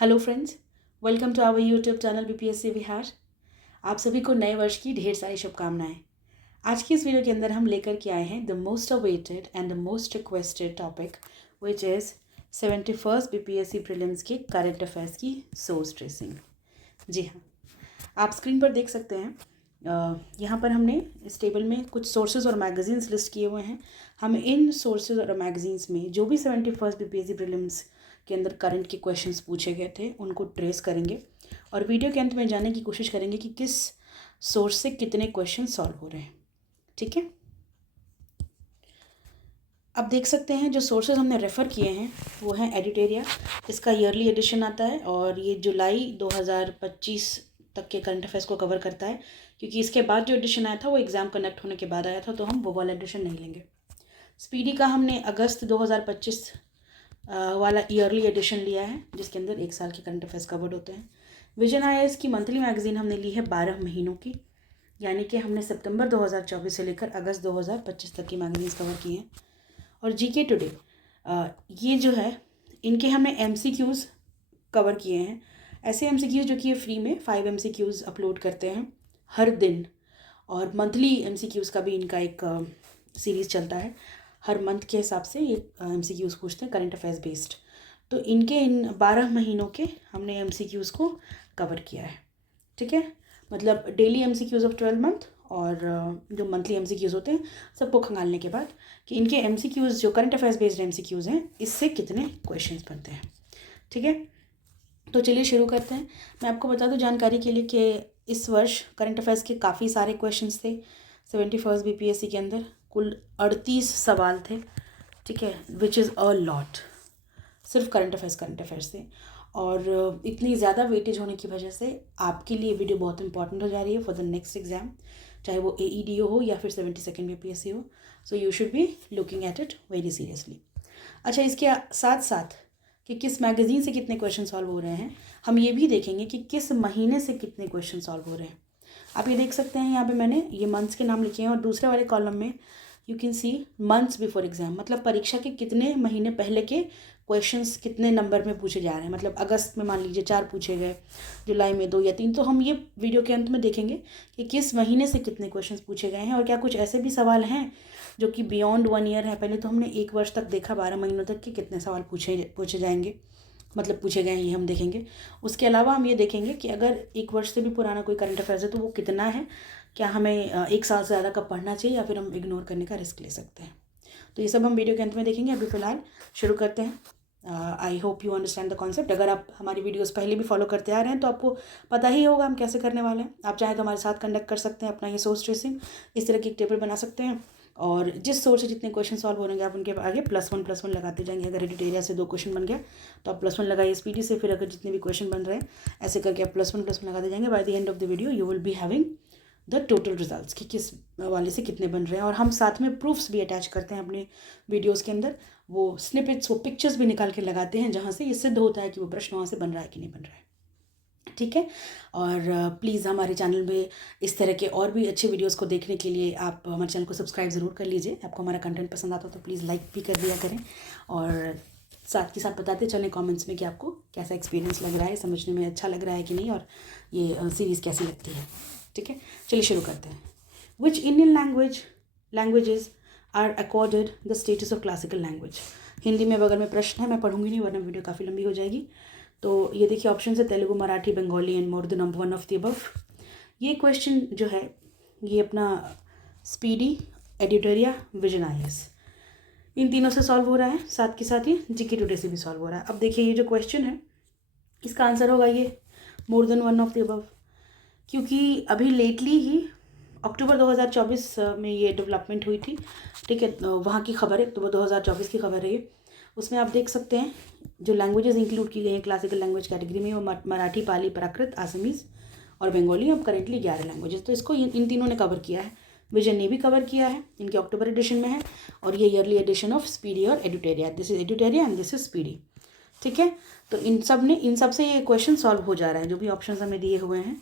Hello friends, welcome to our YouTube channel BPSC Bihar. आप सभी को नए वर्ष की ढेर सारी शुभकामनाएं। आज की इस वीडियो के अंदर हम लेकर के आए हैं the most awaited and the most requested topic which is 71st BPSC prelims के करंट अफेयर्स की सोर्स ट्रेसिंग। जी हाँ, आप स्क्रीन पर देख सकते हैं। यहाँ पर हमने इस टेबल में कुछ सोर्सेज और मैगजीन्स लिस्ट किए हुए हैं। हम इन सोर्सेज और मैगजीन्स में जो भी 71st बीपीएससी प्रीलिम्स के अंदर करंट के क्वेश्चंस पूछे गए थे उनको ट्रेस करेंगे और वीडियो के अंत में जानने की कोशिश करेंगे कि किस सोर्स से कितने क्वेश्चन सॉल्व हो रहे हैं। ठीक है, अब देख सकते हैं जो सोर्सेज हमने रेफ़र किए हैं वो हैं एडिटेरिया। इसका ईयरली एडिशन आता है और ये जुलाई 2025 तक के करंट अफेयर्स को कवर करता है, क्योंकि इसके बाद जो एडिशन आया था वो एग्ज़ाम कंडक्ट होने के बाद आया था, तो हम वो वाला एडिशन नहीं लेंगे। स्पीडी का हमने अगस्त 2025 वाला ईयरली एडिशन लिया है, जिसके अंदर एक साल के करंट अफेयर्स कवर्ड होते हैं। विजन आईएएस की मंथली मैगजीन हमने ली है 12 महीनों की, यानी कि हमने सितंबर 2024 से लेकर अगस्त 2025 तक की मैगजीन्स कवर की हैं। और जीके टुडे ये जो है इनके हमने एमसीक्यूज़ कवर किए हैं। ऐसे एमसीक्यूज़ जो कि ये फ्री में 5 एमसीक्यूज़ अपलोड करते हैं हर दिन, और मंथली एमसीक्यूज़ का भी इनका एक सीरीज़ चलता है। हर मंथ के हिसाब से ये एमसीक्यूज़ पूछते हैं करंट अफेयर्स बेस्ड। तो इनके इन 12 महीनों के हमने एमसीक्यूज़ को कवर किया है। ठीक है, मतलब डेली एमसीक्यूज़ ऑफ 12 मंथ और जो मंथली एमसीक्यूज़ होते हैं सबको खंगालने के बाद कि इनके एमसीक्यूज़ जो करंट अफेयर्स बेस्ड एमसीक्यूज़ हैं इससे कितने क्वेश्चंस बनते हैं। ठीक है, तो चलिए शुरू करते हैं। मैं आपको बता दूं जानकारी के लिए कि इस वर्ष करंट अफेयर्स के काफ़ी सारे क्वेश्चंस थे। 71st बीपीएससी के अंदर कुल 38 सवाल थे। ठीक है, विच इज़ अ लॉट। सिर्फ करंट अफेयर्स थे, और इतनी ज़्यादा वेटेज होने की वजह से आपके लिए वीडियो बहुत इंपॉर्टेंट हो जा रही है फॉर द नेक्स्ट एग्जाम, चाहे वो AEDO हो या फिर 72nd बीपीएससी हो। So you should be looking at it very seriously. अच्छा, इसके साथ साथ कि किस मैगज़ीन से कितने क्वेश्चन सॉल्व हो रहे हैं, हम ये भी देखेंगे कि किस महीने से कितने क्वेश्चन सॉल्व हो रहे हैं। आप ये देख सकते हैं, यहाँ पे मैंने ये मंथ्स के नाम लिखे हैं और दूसरे वाले कॉलम में you can C months before exam, मतलब परीक्षा के कितने महीने पहले के क्वेश्चंस कितने नंबर में पूछे जा रहे हैं। मतलब अगस्त में मान लीजिए 4 पूछे गए, जुलाई में 2 या 3। तो हम ये वीडियो के अंत में देखेंगे कि किस महीने से कितने क्वेश्चंस पूछे गए हैं, और क्या कुछ ऐसे भी सवाल हैं जो कि बियॉन्ड 1 ईयर है। पहले तो हमने 1 वर्ष तक देखा, 12 महीनों तक कि कितने सवाल पूछे जाएंगे, मतलब पूछे गए हैं, ये हम देखेंगे। उसके अलावा हम ये देखेंगे कि अगर 1 वर्ष से भी पुराना कोई करंट अफेयर्स है तो वो कितना है, क्या हमें 1 साल से ज़्यादा का पढ़ना चाहिए या फिर हम इग्नोर करने का रिस्क ले सकते हैं। तो ये सब हम वीडियो के अंत में देखेंगे। अभी फ़िलहाल शुरू करते हैं। I hope you understand the concept. अगर आप हमारी वीडियोस पहले भी फॉलो करते आ रहे हैं तो आपको पता ही होगा हम कैसे करने वाले हैं। आप चाहें तो हमारे साथ कंडक्ट कर सकते हैं अपना ये सोर्स ट्रेसिंग, इस तरह की एक टेबल बना सकते हैं, और जिस सोर्स से जितने क्वेश्चन सॉल्व होंगे आप उनके आगे +1 लगाते जाएंगे। अगर एडिटेरिया से 2 क्वेश्चन बन गया तो आप +1 लगाइए स्पीडी से, फिर अगर जितने भी क्वेश्चन बन रहे हैं ऐसे करके आप +1 लगाते जाएंगे। By the end of the video you will be having the total results कि किस वाले से कितने बन रहे हैं। और हम साथ में प्रूफ्स भी अटैच करते हैं अपने वीडियोज़ के अंदर, वो स्निपेट्स, वो पिक्चर्स भी निकाल के लगाते हैं जहाँ से ये सिद्ध होता है कि वो प्रश्न वहाँ से बन रहा है कि नहीं बन रहा है। ठीक है, और प्लीज़ हमारे चैनल में इस तरह के और भी अच्छे वीडियोस को देखने के लिए आप हमारे चैनल को सब्सक्राइब ज़रूर कर लीजिए। आपको हमारा कंटेंट पसंद आता हो तो प्लीज़ लाइक भी कर दिया करें, और साथ के साथ बताते चलें कमेंट्स में कि आपको कैसा एक्सपीरियंस लग रहा है, समझने में अच्छा लग रहा है कि नहीं, और ये सीरीज़ कैसी लगती है। ठीक है, चलिए शुरू करते हैं। Which Indian languages are accorded the status of classical language. Hindi में बगल में प्रश्न है, मैं पढ़ूंगी नहीं वरना वीडियो काफ़ी लंबी हो जाएगी। तो ये देखिए ऑप्शन है Telugu, Marathi, Bengali and more than one of the above. ये क्वेश्चन जो है ये अपना स्पीडी, एडिटोरिया, विजन आईएएस, इन तीनों से सॉल्व हो रहा है। साथ के साथ ही जीके टुडे से भी सॉल्व हो रहा है। अब देखिए ये जो क्वेश्चन है इसका आंसर होगा ये मोर than one of the above, क्योंकि अभी लेटली ही अक्टूबर 2024 में ये डेवलपमेंट हुई थी। ठीक है, वहाँ की खबर है, अक्टूबर 2024 की खबर है ये। उसमें आप देख सकते हैं जो लैंग्वेजेस इंक्लूड की गई हैं क्लासिकल लैंग्वेज कैटेगरी में, वो मराठी, पाली, प्राकृत, आसामीज़ और बंगाली। अब करेंटली 11 लैंग्वेजेस, तो इसको इन तीनों ने कवर किया है। विजन ने भी कवर किया है, इनके अक्टूबर एडिशन में है, और ये ईयरली एडिशन ऑफ स्पीडी और Editoria. This is Editoria and this is Speedy. ठीक है, तो इन सब से ये क्वेश्चन सॉल्व हो जा रहा है जो भी ऑप्शन हमें दिए हुए हैं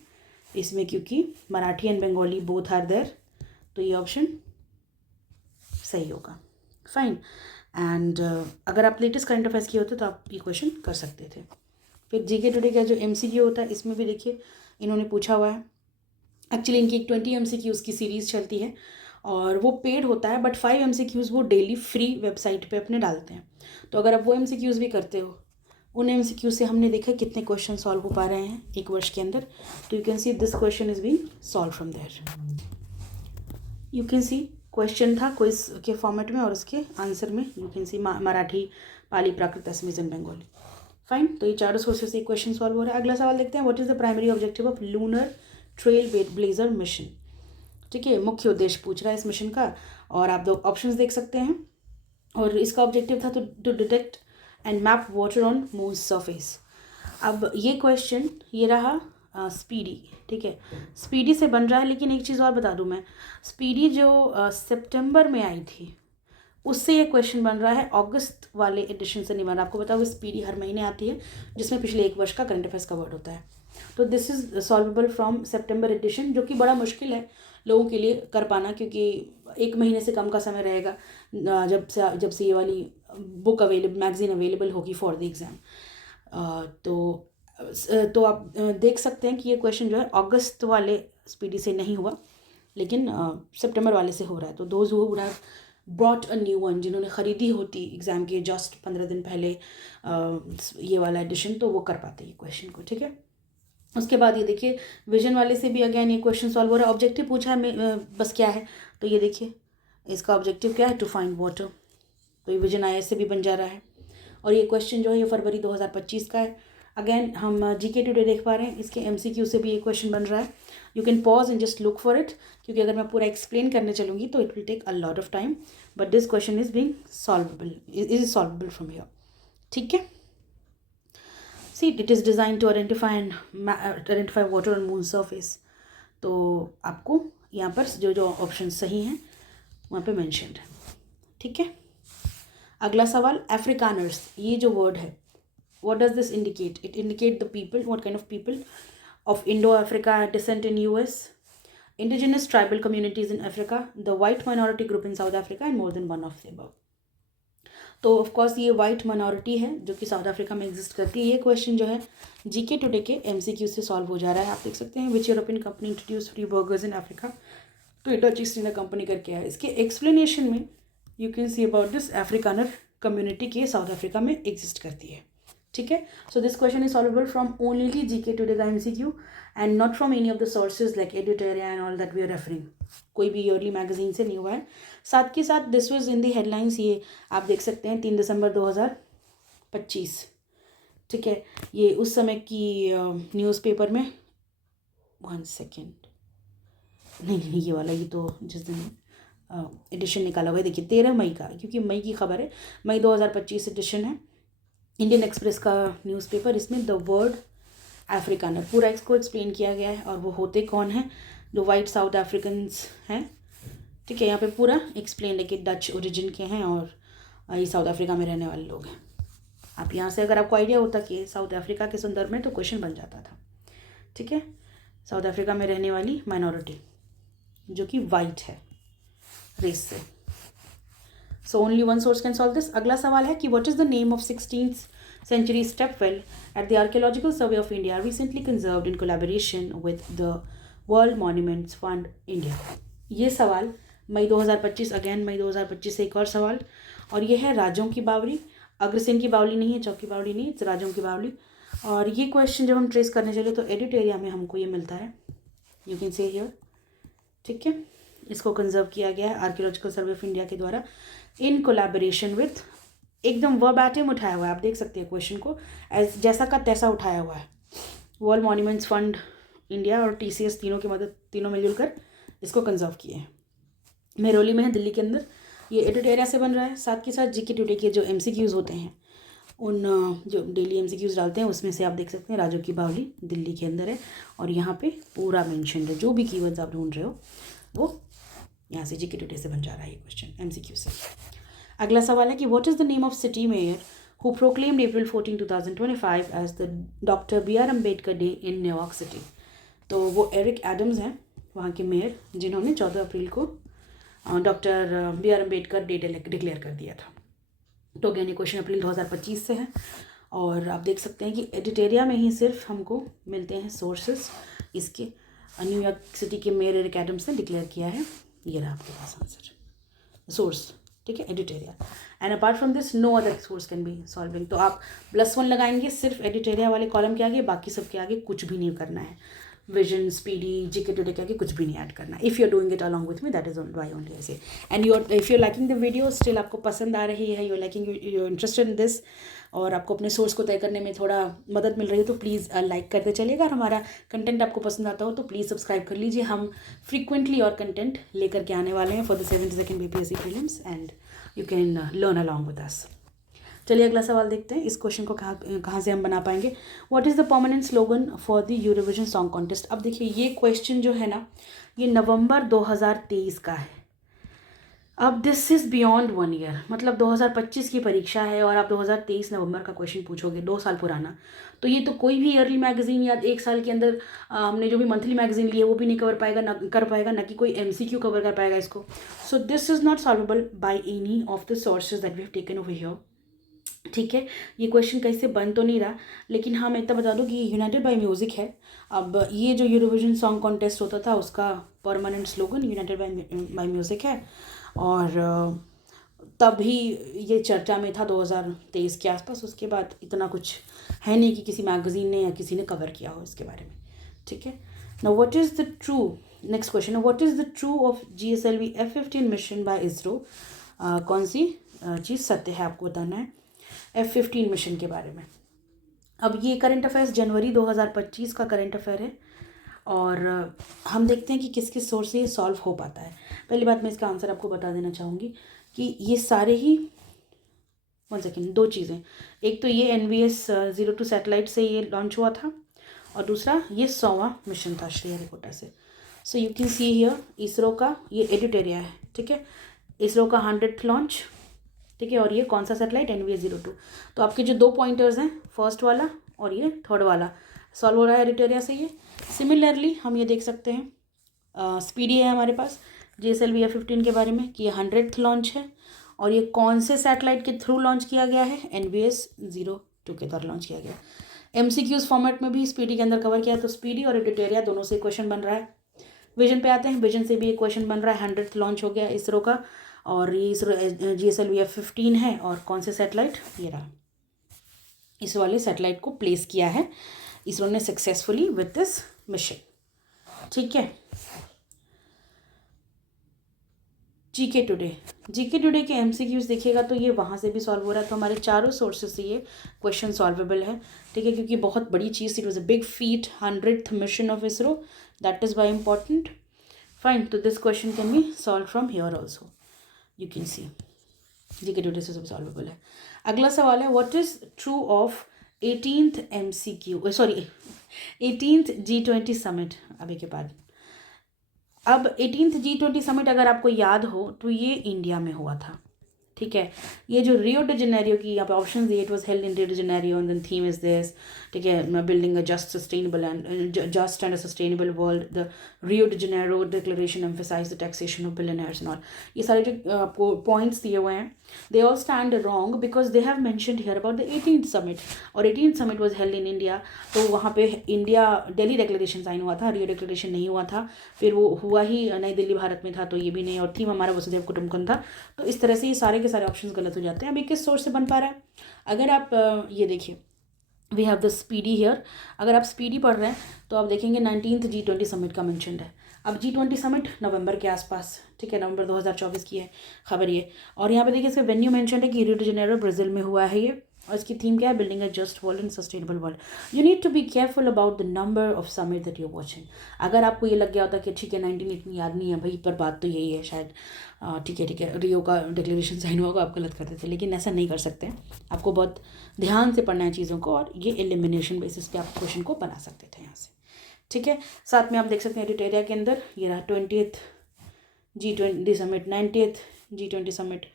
इसमें, क्योंकि Marathi and Bengali both are there, तो ये ऑप्शन सही होगा। फाइन। एंड अगर आप लेटेस्ट करंट अफेयर्स किए होते तो आप ये क्वेश्चन कर सकते थे। फिर जीके टुडे का जो MCQ होता है इसमें भी देखिए इन्होंने पूछा हुआ है। एक्चुअली इनकी एक 20 MCQs की सीरीज़ चलती है और वो पेड होता है, बट 5 MCQs वो डेली फ्री वेबसाइट पे अपने डालते हैं। तो अगर आप वो MCQs भी करते हो, उन MCQ से हमने देखा कितने क्वेश्चन सॉल्व हो पा रहे हैं एक वर्ष के अंदर। तो you can see this question is being solve from there. You can see question था क्विज के फॉर्मेट में और उसके आंसर में you can see Marathi, Pali, Prakrit, Assamese and Bengali. Fine, तो ये चारों सोर्सेस से क्वेश्चन सॉल्व हो रहा है। अगला सवाल देखते हैं, what is the primary objective of lunar trail blazer mission. ठीक है, मुख्य उद्देश्य पूछ रहा है इस मिशन का और आप दो ऑप्शंस देख सकते हैं। और इसका ऑब्जेक्टिव था to detect and map water on moon surface. अब ये क्वेश्चन ये रहा स्पीडी। ठीक है, स्पीडी से बन रहा है, लेकिन एक चीज़ और बता दूं मैं, स्पीडी जो सितंबर में आई थी उससे ये क्वेश्चन बन रहा है, अगस्त वाले एडिशन से नहीं बन रहा। आपको बताओ स्पीडी हर महीने आती है जिसमें पिछले एक वर्ष का करंट अफेयर्स कवर्ड होता है। तो this is solvable from September edition, जो कि बड़ा मुश्किल है लोगों के लिए कर पाना, क्योंकि एक महीने से कम का समय रहेगा जब से ये वाली बुक मैगजीन अवेलेबल होगी फॉर द एग्ज़ाम। तो आप देख सकते हैं कि ये क्वेश्चन जो है अगस्त वाले स्पीडी से नहीं हुआ, लेकिन सितंबर वाले से हो रहा है। तो those who would have brought a new one, जिन्होंने ख़रीदी होती एग्ज़ाम के जस्ट 15 दिन पहले ये वाला एडिशन, तो वो कर पाते ये क्वेश्चन को। ठीक है, उसके बाद ये देखिए विजन वाले से भी अगेन ये क्वेश्चन सॉल्व हो रहा है। ऑब्जेक्टिव पूछा है बस क्या है, तो ये देखिए इसका ऑब्जेक्टिव क्या है, टू फाइंड वाटर। तो ये विजन IAS से भी बन जा रहा है। और ये क्वेश्चन जो है ये फरवरी 2025 का है। अगेन हम GK टुडे देख पा रहे हैं, इसके MCQ से भी ये क्वेश्चन बन रहा है। You can pause and just look for it, क्योंकि अगर मैं पूरा एक्सप्लेन करने चलूँगी तो it will take a lot of time, but this question is being solvable, is solvable from here. ठीक है, see it is design to identify water on moon surface. तो आपको यहाँ पर जो ऑप्शन सही हैं वहाँ पे मेंशन्ड है। ठीक है, अगला सवाल, अफ्रीकानर्स, ये जो वर्ड है what does this indicate? It indicate the people, what kind of people of Indo-Africa descent in US, indigenous tribal communities in Africa, the white minority group in South Africa, and more than one of the above. तो of course ये white minority है जो कि south Africa में exist करती है। ये question जो है GK टुडे के MCQ से सॉल्व हो जा रहा है। आप देख सकते हैं, which European company introduce free burgers in Africa, तो हिटाची स्टीनर कंपनी करके है। इसके एक्सप्लेनेशन में you can see about this Afrikaner community के साउथ अफ्रीका में एग्जिस्ट करती है। ठीक है, so this question is solvable from only GK today का MCQ and not from any of the sources like एडिटोरिया and all that we are referring. कोई भी yearly magazine से नहीं हुआ है। साथ के साथ this was in the headlines, ये आप देख सकते हैं 3 दिसंबर 2025। ठीक है, ये उस समय की न्यूज़पेपर में, 1 सेकेंड, नहीं ये वाला, ये तो जिस दिन एडिशन निकाला हुआ है देखिए 13 मई का, क्योंकि मई की खबर है, मई 2025 एडिशन है इंडियन एक्सप्रेस का न्यूज़पेपर। इसमें द वर्ड अफ्रीकानर पूरा इसको एक्सप्लेन किया गया है, और वो होते कौन हैं, जो वाइट साउथ अफ्रीकन्स हैं। ठीक है, यहाँ पे पूरा एक्सप्लेन है कि डच ओरिजिन के हैं और ये साउथ अफ्रीका में रहने वाले लोग हैं। आप यहाँ से अगर आपको आइडिया होता कि साउथ अफ्रीका के संदर्भ में, तो क्वेश्चन बन जाता था। ठीक है, साउथ अफ्रीका में रहने वाली माइनॉरिटी जो कि वाइट है रेस से। So only one source can solve this. अगला सवाल है कि what is the name of 16th century stepwell at the Archaeological Survey of India recently conserved in collaboration with the World Monuments Fund India। ये सवाल मई 2025, again मई 2025 से एक और सवाल, और ये है राजों की बावली। अग्रसेन की बावली नहीं है, चौकी बावली नहीं, राजों की बावली। और ये क्वेश्चन जब हम ट्रेस करने चले तो एडिट एरिया में हमको ये मिलता है, यू कैन से हियर। ठीक है, इसको कंजर्व किया गया है आर्कियोलॉजिकल सर्वे ऑफ इंडिया के द्वारा इन कोलैबोरेशन विथ, एकदम वर्बैटिम उठाया हुआ है, आप देख सकते हैं क्वेश्चन को एज जैसा का तैसा उठाया हुआ है। वर्ल्ड मॉन्यूमेंट्स फंड इंडिया और TCS तीनों मिलजुल कर इसको कंजर्व किए हैं। मेहरौली में है, दिल्ली के अंदर। ये एडिट एरिया से बन रहा है। साथ के साथ GK टुडे के जो MCQs होते हैं, उन जो डेली MCQs डालते हैं उसमें से आप देख सकते हैं राजों की बावली दिल्ली के अंदर है, और यहाँ पे पूरा मेंशन है, जो भी कीवर्ड्स आप ढूंढ रहे हो वो यहाँ से GK टुडे से बन जा रहा है ये क्वेश्चन MCQ से। अगला सवाल है कि what is the name of city mayor who proclaimed April 14, 2025 as the doctor BR Ambedkar day in New York city. तो वो एरिक एडम्स हैं वहाँ के मेयर, जिन्होंने 14 अप्रैल को doctor BR Ambedkar day declare कर दिया था। तो अगेन ये क्वेश्चन अप्रैल 2025 से है, और आप देख सकते हैं कि एडिटेरिया में ही सिर्फ हमको मिलते हैं सोर्सेस इसके। न्यूयॉर्क सिटी के मेयर एरिक एडम्स ने डिक्लेयर किया है। ये रहा आपके पास आंसर, सोर्स, ठीक है, Editoria. And apart from this no other source can be solving. तो आप +1 लगाएंगे सिर्फ एडिटेरिया वाले कॉलम के आगे, बाकी सब के आगे कुछ भी नहीं करना है। विजन, स्पीडी, जीके टुडे के आगे कुछ भी नहीं ऐड करना। If you are doing it along with me, that is why only I say. And if you liking the video, still आपको पसंद आ रही है, you liking, you interested in this, और आपको अपने सोर्स को तय करने में थोड़ा मदद मिल रही है, तो प्लीज़ लाइक करते चलिएगा। और हमारा कंटेंट आपको पसंद आता हो तो प्लीज़ सब्सक्राइब कर लीजिए। हम फ्रीक्वेंटली और कंटेंट लेकर के आने वाले हैं for the 72nd BPSC prelims, and you can learn along with us. चलिए अगला सवाल देखते हैं। इस क्वेश्चन को कहाँ से हम बना पाएंगे। What is the permanent slogan for the Eurovision song contest. अब देखिए ये क्वेश्चन जो है ना, ये नवंबर 2023 का है। अब दिस इज़ बियॉन्ड 1 ईयर, मतलब 2025 की परीक्षा है और आप 2023 नवंबर का क्वेश्चन पूछोगे, 2 साल पुराना। तो ये तो कोई भी ईयरली मैगजीन या 1 साल के अंदर हमने जो भी मंथली मैगजीन ली है वो भी नहीं कवर पाएगा, ना कर पाएगा, ना कि कोई MCQ कवर कर पाएगा इसको। So this is not solvable by any of the sources that we have taken over here. ठीक है, ये क्वेश्चन कहीं से बन तो नहीं रहा, लेकिन हाँ मैं इतना बता दूँ कि यूनाइटेड बाय म्यूज़िक है। अब ये जो यूरोविजन सॉन्ग कॉन्टेस्ट होता था उसका permanent slogan united by music है, और तभी ये चर्चा में था 2023 के आसपास। उसके बाद इतना कुछ है नहीं कि किसी मैगजीन ने या किसी ने कवर किया हो इसके बारे में। ठीक है, now what is the true, next question है, what is the true of GSLV F-15 mission by ISRO. कौन सी चीज़ सत्य है आपको बताना है F-15 मिशन के बारे में। अब ये करंट अफेयर्स जनवरी 2025 का करंट अफेयर है, और हम देखते हैं कि किस किस सोर्स से ये सॉल्व हो पाता है। पहली बात मैं इसका आंसर आपको बता देना चाहूँगी कि ये सारे ही 1 सेकेंड, 2 चीज़ें, एक तो ये NVS 02 सैटेलाइट से ये लॉन्च हुआ था, और दूसरा ये 100वां मिशन था श्रीहरिकोटा से। So you can see here ISRO का ये एडिटेरिया है, ठीक है, इसरो का 100th लॉन्च, ठीक है, और ये कौन सा सैटेलाइट NVS 02। तो आपके जो 2 पॉइंटर्स हैं, फर्स्ट वाला और ये थर्ड वाला, सॉल्व हो रहा है एडिटेरिया से ये। सिमिलरली हम ये देख सकते हैं स्पीडी है हमारे पास GSLV F-15 के बारे में कि ये 100th लॉन्च है, और ये कौन से सैटेलाइट के थ्रू लॉन्च किया गया है, NVS 02 के द्वारा लॉन्च किया गया। MCQs फॉर्मेट में भी स्पीडी के अंदर कवर किया है, तो स्पीडी और एडिटेरिया दोनों से क्वेश्चन बन रहा है। विजन पे आते हैं, विजन से भी एक क्वेश्चन बन रहा है, 100th लॉन्च हो गया इसरो का, और ये इसरो GSLV F-15 है, और कौन से सैटेलाइट, ये रहा, इस वाले सैटेलाइट को प्लेस किया है इसरो ने सक्सेसफुली विद दिस मिशन। ठीक है, जीके टुडे के MCQs देखिएगा तो ये वहाँ से भी सॉल्व हो रहा है, तो हमारे चारों सोर्सेस से ये क्वेश्चन सॉल्वेबल है। ठीक है, क्योंकि बहुत बड़ी चीज़, it was a big feat, 100th mission of ISRO, that is why important. Fine, तो this question can be solve from here also, you can see GK today से सब सॉल्वेबल है। अगला सवाल है, what is true of 18th G20 summit. अभी के बाद अब 18th G20 समिट अगर आपको याद हो तो ये इंडिया में हुआ था। ठीक है, ये जो रियो डी जेनेरियो की यहाँ पे ऑप्शन दिए, it was held in Rio de Janeiro and then theme is this. ठीक है, building a just and sustainable world, the Rio de Janeiro declaration emphasise the taxation of billionaires and all. ये सारे जो आपको points दिए हुए हैं, they all stand wrong because they have mentioned here about the 18th summit, और 18th summit was held in India. तो वहाँ पे इंडिया दिल्ली डिक्लेरेशन साइन हुआ था, रियो डिक्लेरेशन नहीं हुआ था। फिर वो हुआ ही नई दिल्ली भारत में था, तो ये भी नहीं, और थीम हमारा वसुधैव कुटुंबकम था। तो इस तरह से ये सारे के सारे ऑप्शंस गलत हो जाते हैं। अभी किस सोर्स से बन पा रहा है, अगर आप ये देखिए, we have the speedy here. अगर आप स्पीडी पढ़ रहे हैं तो आप देखेंगे 19th G20 समिट का मेंशन्ड है। अब G20 समिट नवंबर के आसपास, ठीक है, नवंबर 2024 की है खबर ये। और यहाँ पे देखिए इसका वेन्यू मेंशन्ड है कि रियो डी जेनेरो ब्राज़ील में हुआ है ये, और इसकी थीम क्या है, building a just world and sustainable world. You need to be careful about the number of summit that you watching. अगर आपको ये लग गया होता कि ठीक है 19 इतनी याद नहीं है भाई, पर बात तो यही है शायद, ठीक है, रियो का डिक्लेरेशन साइन हुआ, आप गलत करते थे, लेकिन ऐसा नहीं कर सकते हैं। आपको बहुत ध्यान से पढ़ना है चीज़ों को, और ये एलिमिनेशन बेसिस पे आप क्वेश्चन को बना सकते थे यहाँ से। ठीक है, साथ में आप देख सकते हैं एडिटेरिया के अंदर ये रहा 20th G20 summit, 90th G20 summit.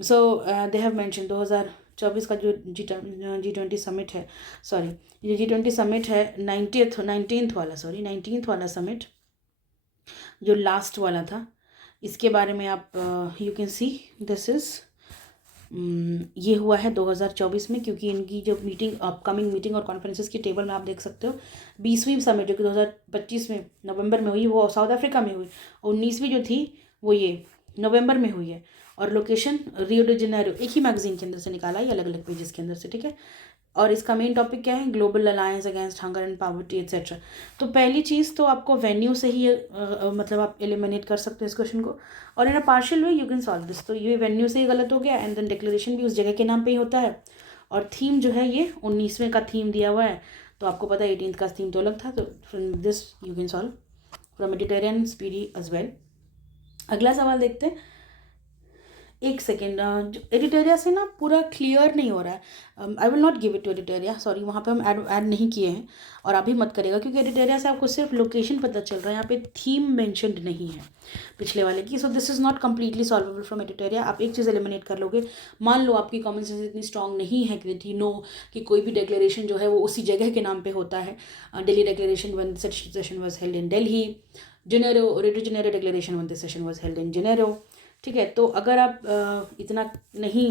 So they have mention 2024 का जो G20 समिट है, सॉरी ये G20 समिट है 19th वाला समिट जो लास्ट वाला था, इसके बारे में आप you can see this is ये हुआ है 2024 में, क्योंकि इनकी जो मीटिंग, अपकमिंग मीटिंग और कॉन्फ्रेंसेस की टेबल में आप देख सकते हो, 20वीं समिट जो कि 2025 में नवंबर में हुई वो साउथ अफ्रीका में हुई, और 19वीं जो थी वो ये नवंबर में हुई है, और लोकेशन रियो डी जेनेरो, एक ही मैगजीन के अंदर से निकाला है, अलग अलग पेजेस के अंदर से, ठीक है। और इसका मेन टॉपिक क्या है, global alliance against hunger and poverty etcetera. तो पहली चीज़ तो आपको वेन्यू से ही मतलब आप एलिमिनेट कर सकते हो इस क्वेश्चन को, और in a partial way you can solve this. तो ये वेन्यू से ही गलत हो गया, एंड देन डिक्लेरेशन भी उस जगह के नाम पे ही होता है, और थीम जो है ये 19वें का थीम दिया हुआ है, तो आपको पता है 18th का थीम तो अलग था, तो from this you can solve from Mediterranean speedy as well. अगला सवाल देखते हैं। एक सेकेंड, जो एडिटेरिया से ना पूरा क्लियर नहीं हो रहा है, I will not give it to Editoria, sorry, वहाँ पे हम ऐड नहीं किए हैं, और अभी मत करेगा, क्योंकि एडिटेरिया से आपको सिर्फ लोकेशन पता चल रहा है, यहाँ पे थीम मेंशनड नहीं है पिछले वाले की, so this is not completely solvable from Editoria. आप एक चीज़ एलिमिनेट कर लोगे, मान लो आपकी कॉमन सेंस इतनी स्ट्रॉन्ग नहीं है कि नो कि कोई भी डिक्लेरेशन जो है वो उसी जगह के नाम पर होता है, Delhi declaration one session was held in Delhi, Janeiro Rio de Janeiro declaration one this session was held in Janeiro, ठीक है। तो अगर आप इतना नहीं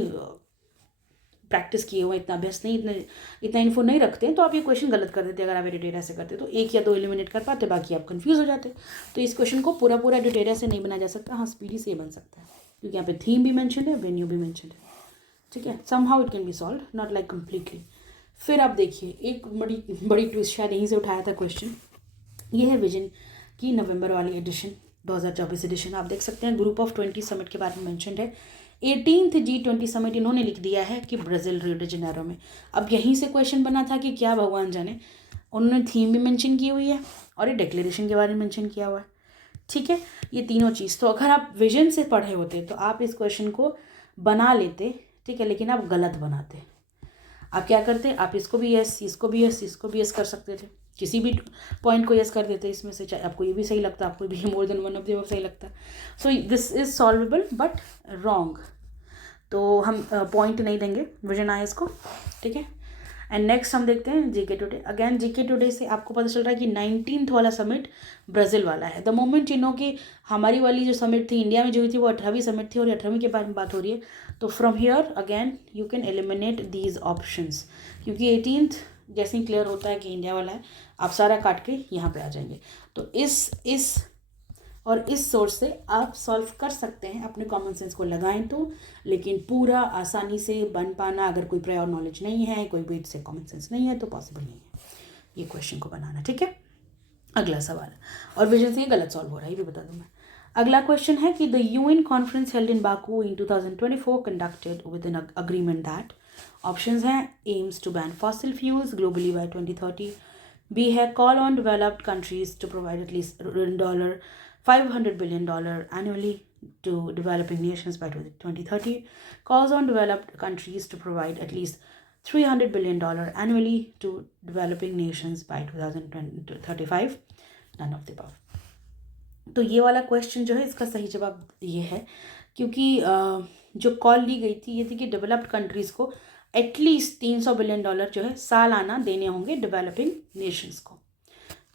प्रैक्टिस किए हुए, इतना अभ्यास नहीं, इतना इन्फो नहीं रखते हैं, तो आप ये क्वेश्चन गलत कर देते। अगर आप एडिटेरिया से करते तो एक या दो एलिमिनेट कर पाते, बाकी आप कंफ्यूज हो जाते। तो इस क्वेश्चन को पूरा पूरा एडिटेरिया से नहीं बना जा सकता, हाँ स्पीडी से बन सकता है, क्योंकि यहाँ पे थीम भी मैंशन है, वेन्यू भी मैंशन है, ठीक है। Somehow it can be solve, not like completely. फिर आप देखिए, एक बड़ी ट्विस्ट शायद यहीं से उठाया था क्वेश्चन, ये है विजन की नवंबर वाली एडिशन, 2024 एडिशन। आप देख सकते हैं ग्रुप ऑफ 20 समिट के बारे में मेंशन है। 18th G20 समिट इन्होंने लिख दिया है कि ब्राज़ील रियो डी जेनेरो में। अब यहीं से क्वेश्चन बना था कि क्या भगवान जाने, उन्होंने थीम भी मेंशन की हुई है और ये डिक्लेरेशन के बारे में मेंशन किया हुआ है, ठीक है, ये तीनों चीज़। तो अगर आप विजन से पढ़े होते तो आप इस क्वेश्चन को बना लेते, ठीक है, लेकिन आप गलत बनाते। आप क्या करते, आप इसको भी यस, इसको भी यस, इसको भी यस कर सकते थे, किसी भी पॉइंट को यस कर देते इसमें से, चाहे आपको ये भी सही लगता, आपको भी more than one of the सही लगता। So this is solvable but wrong, तो हम पॉइंट नहीं देंगे विजन आए इसको, ठीक है। एंड नेक्स्ट हम देखते हैं GK today. Again GK today से आपको पता चल रहा है कि 19th वाला समिट ब्राज़ील वाला है। द मोमेंट यू नो कि हमारी वाली जो समिट थी इंडिया में जो हुई थी वो 18वीं समिट थी, और 18वीं के बारे में बात हो रही है, तो from here again you can eliminate these options, क्योंकि 18th जैसे ही क्लियर होता है कि इंडिया वाला है, आप सारा काट के यहाँ पे आ जाएंगे। तो इस सोर्स से आप सॉल्व कर सकते हैं, अपने कॉमन सेंस को लगाएं तो, लेकिन पूरा आसानी से बन पाना, अगर कोई प्रायर नॉलेज नहीं है, कोई बेट से कॉमन सेंस नहीं है, तो पॉसिबल नहीं है ये क्वेश्चन को बनाना, ठीक है। अगला सवाल, और विजन से ये गलत सॉल्व हो रहा है, ये भी बता दूं मैं। अगला क्वेश्चन है कि the UN conference held in Baku in 2024 conducted with an agreement that, options हैं aims to ban fossil fuels globally by 2030, B है call on developed countries to provide at least $500 billion annually to developing nations by 2030, calls on developed countries to provide at least $300 billion annually to developing nations by 2035, none of the above। तो ये वाला question जो है इसका सही जवाब ये है, क्योंकि जो कॉल ली गई थी ये थी कि डेवलप्ड कंट्रीज़ को एटलीस्ट $300 बिलियन जो है सालाना देने होंगे डेवलपिंग नेशंस को,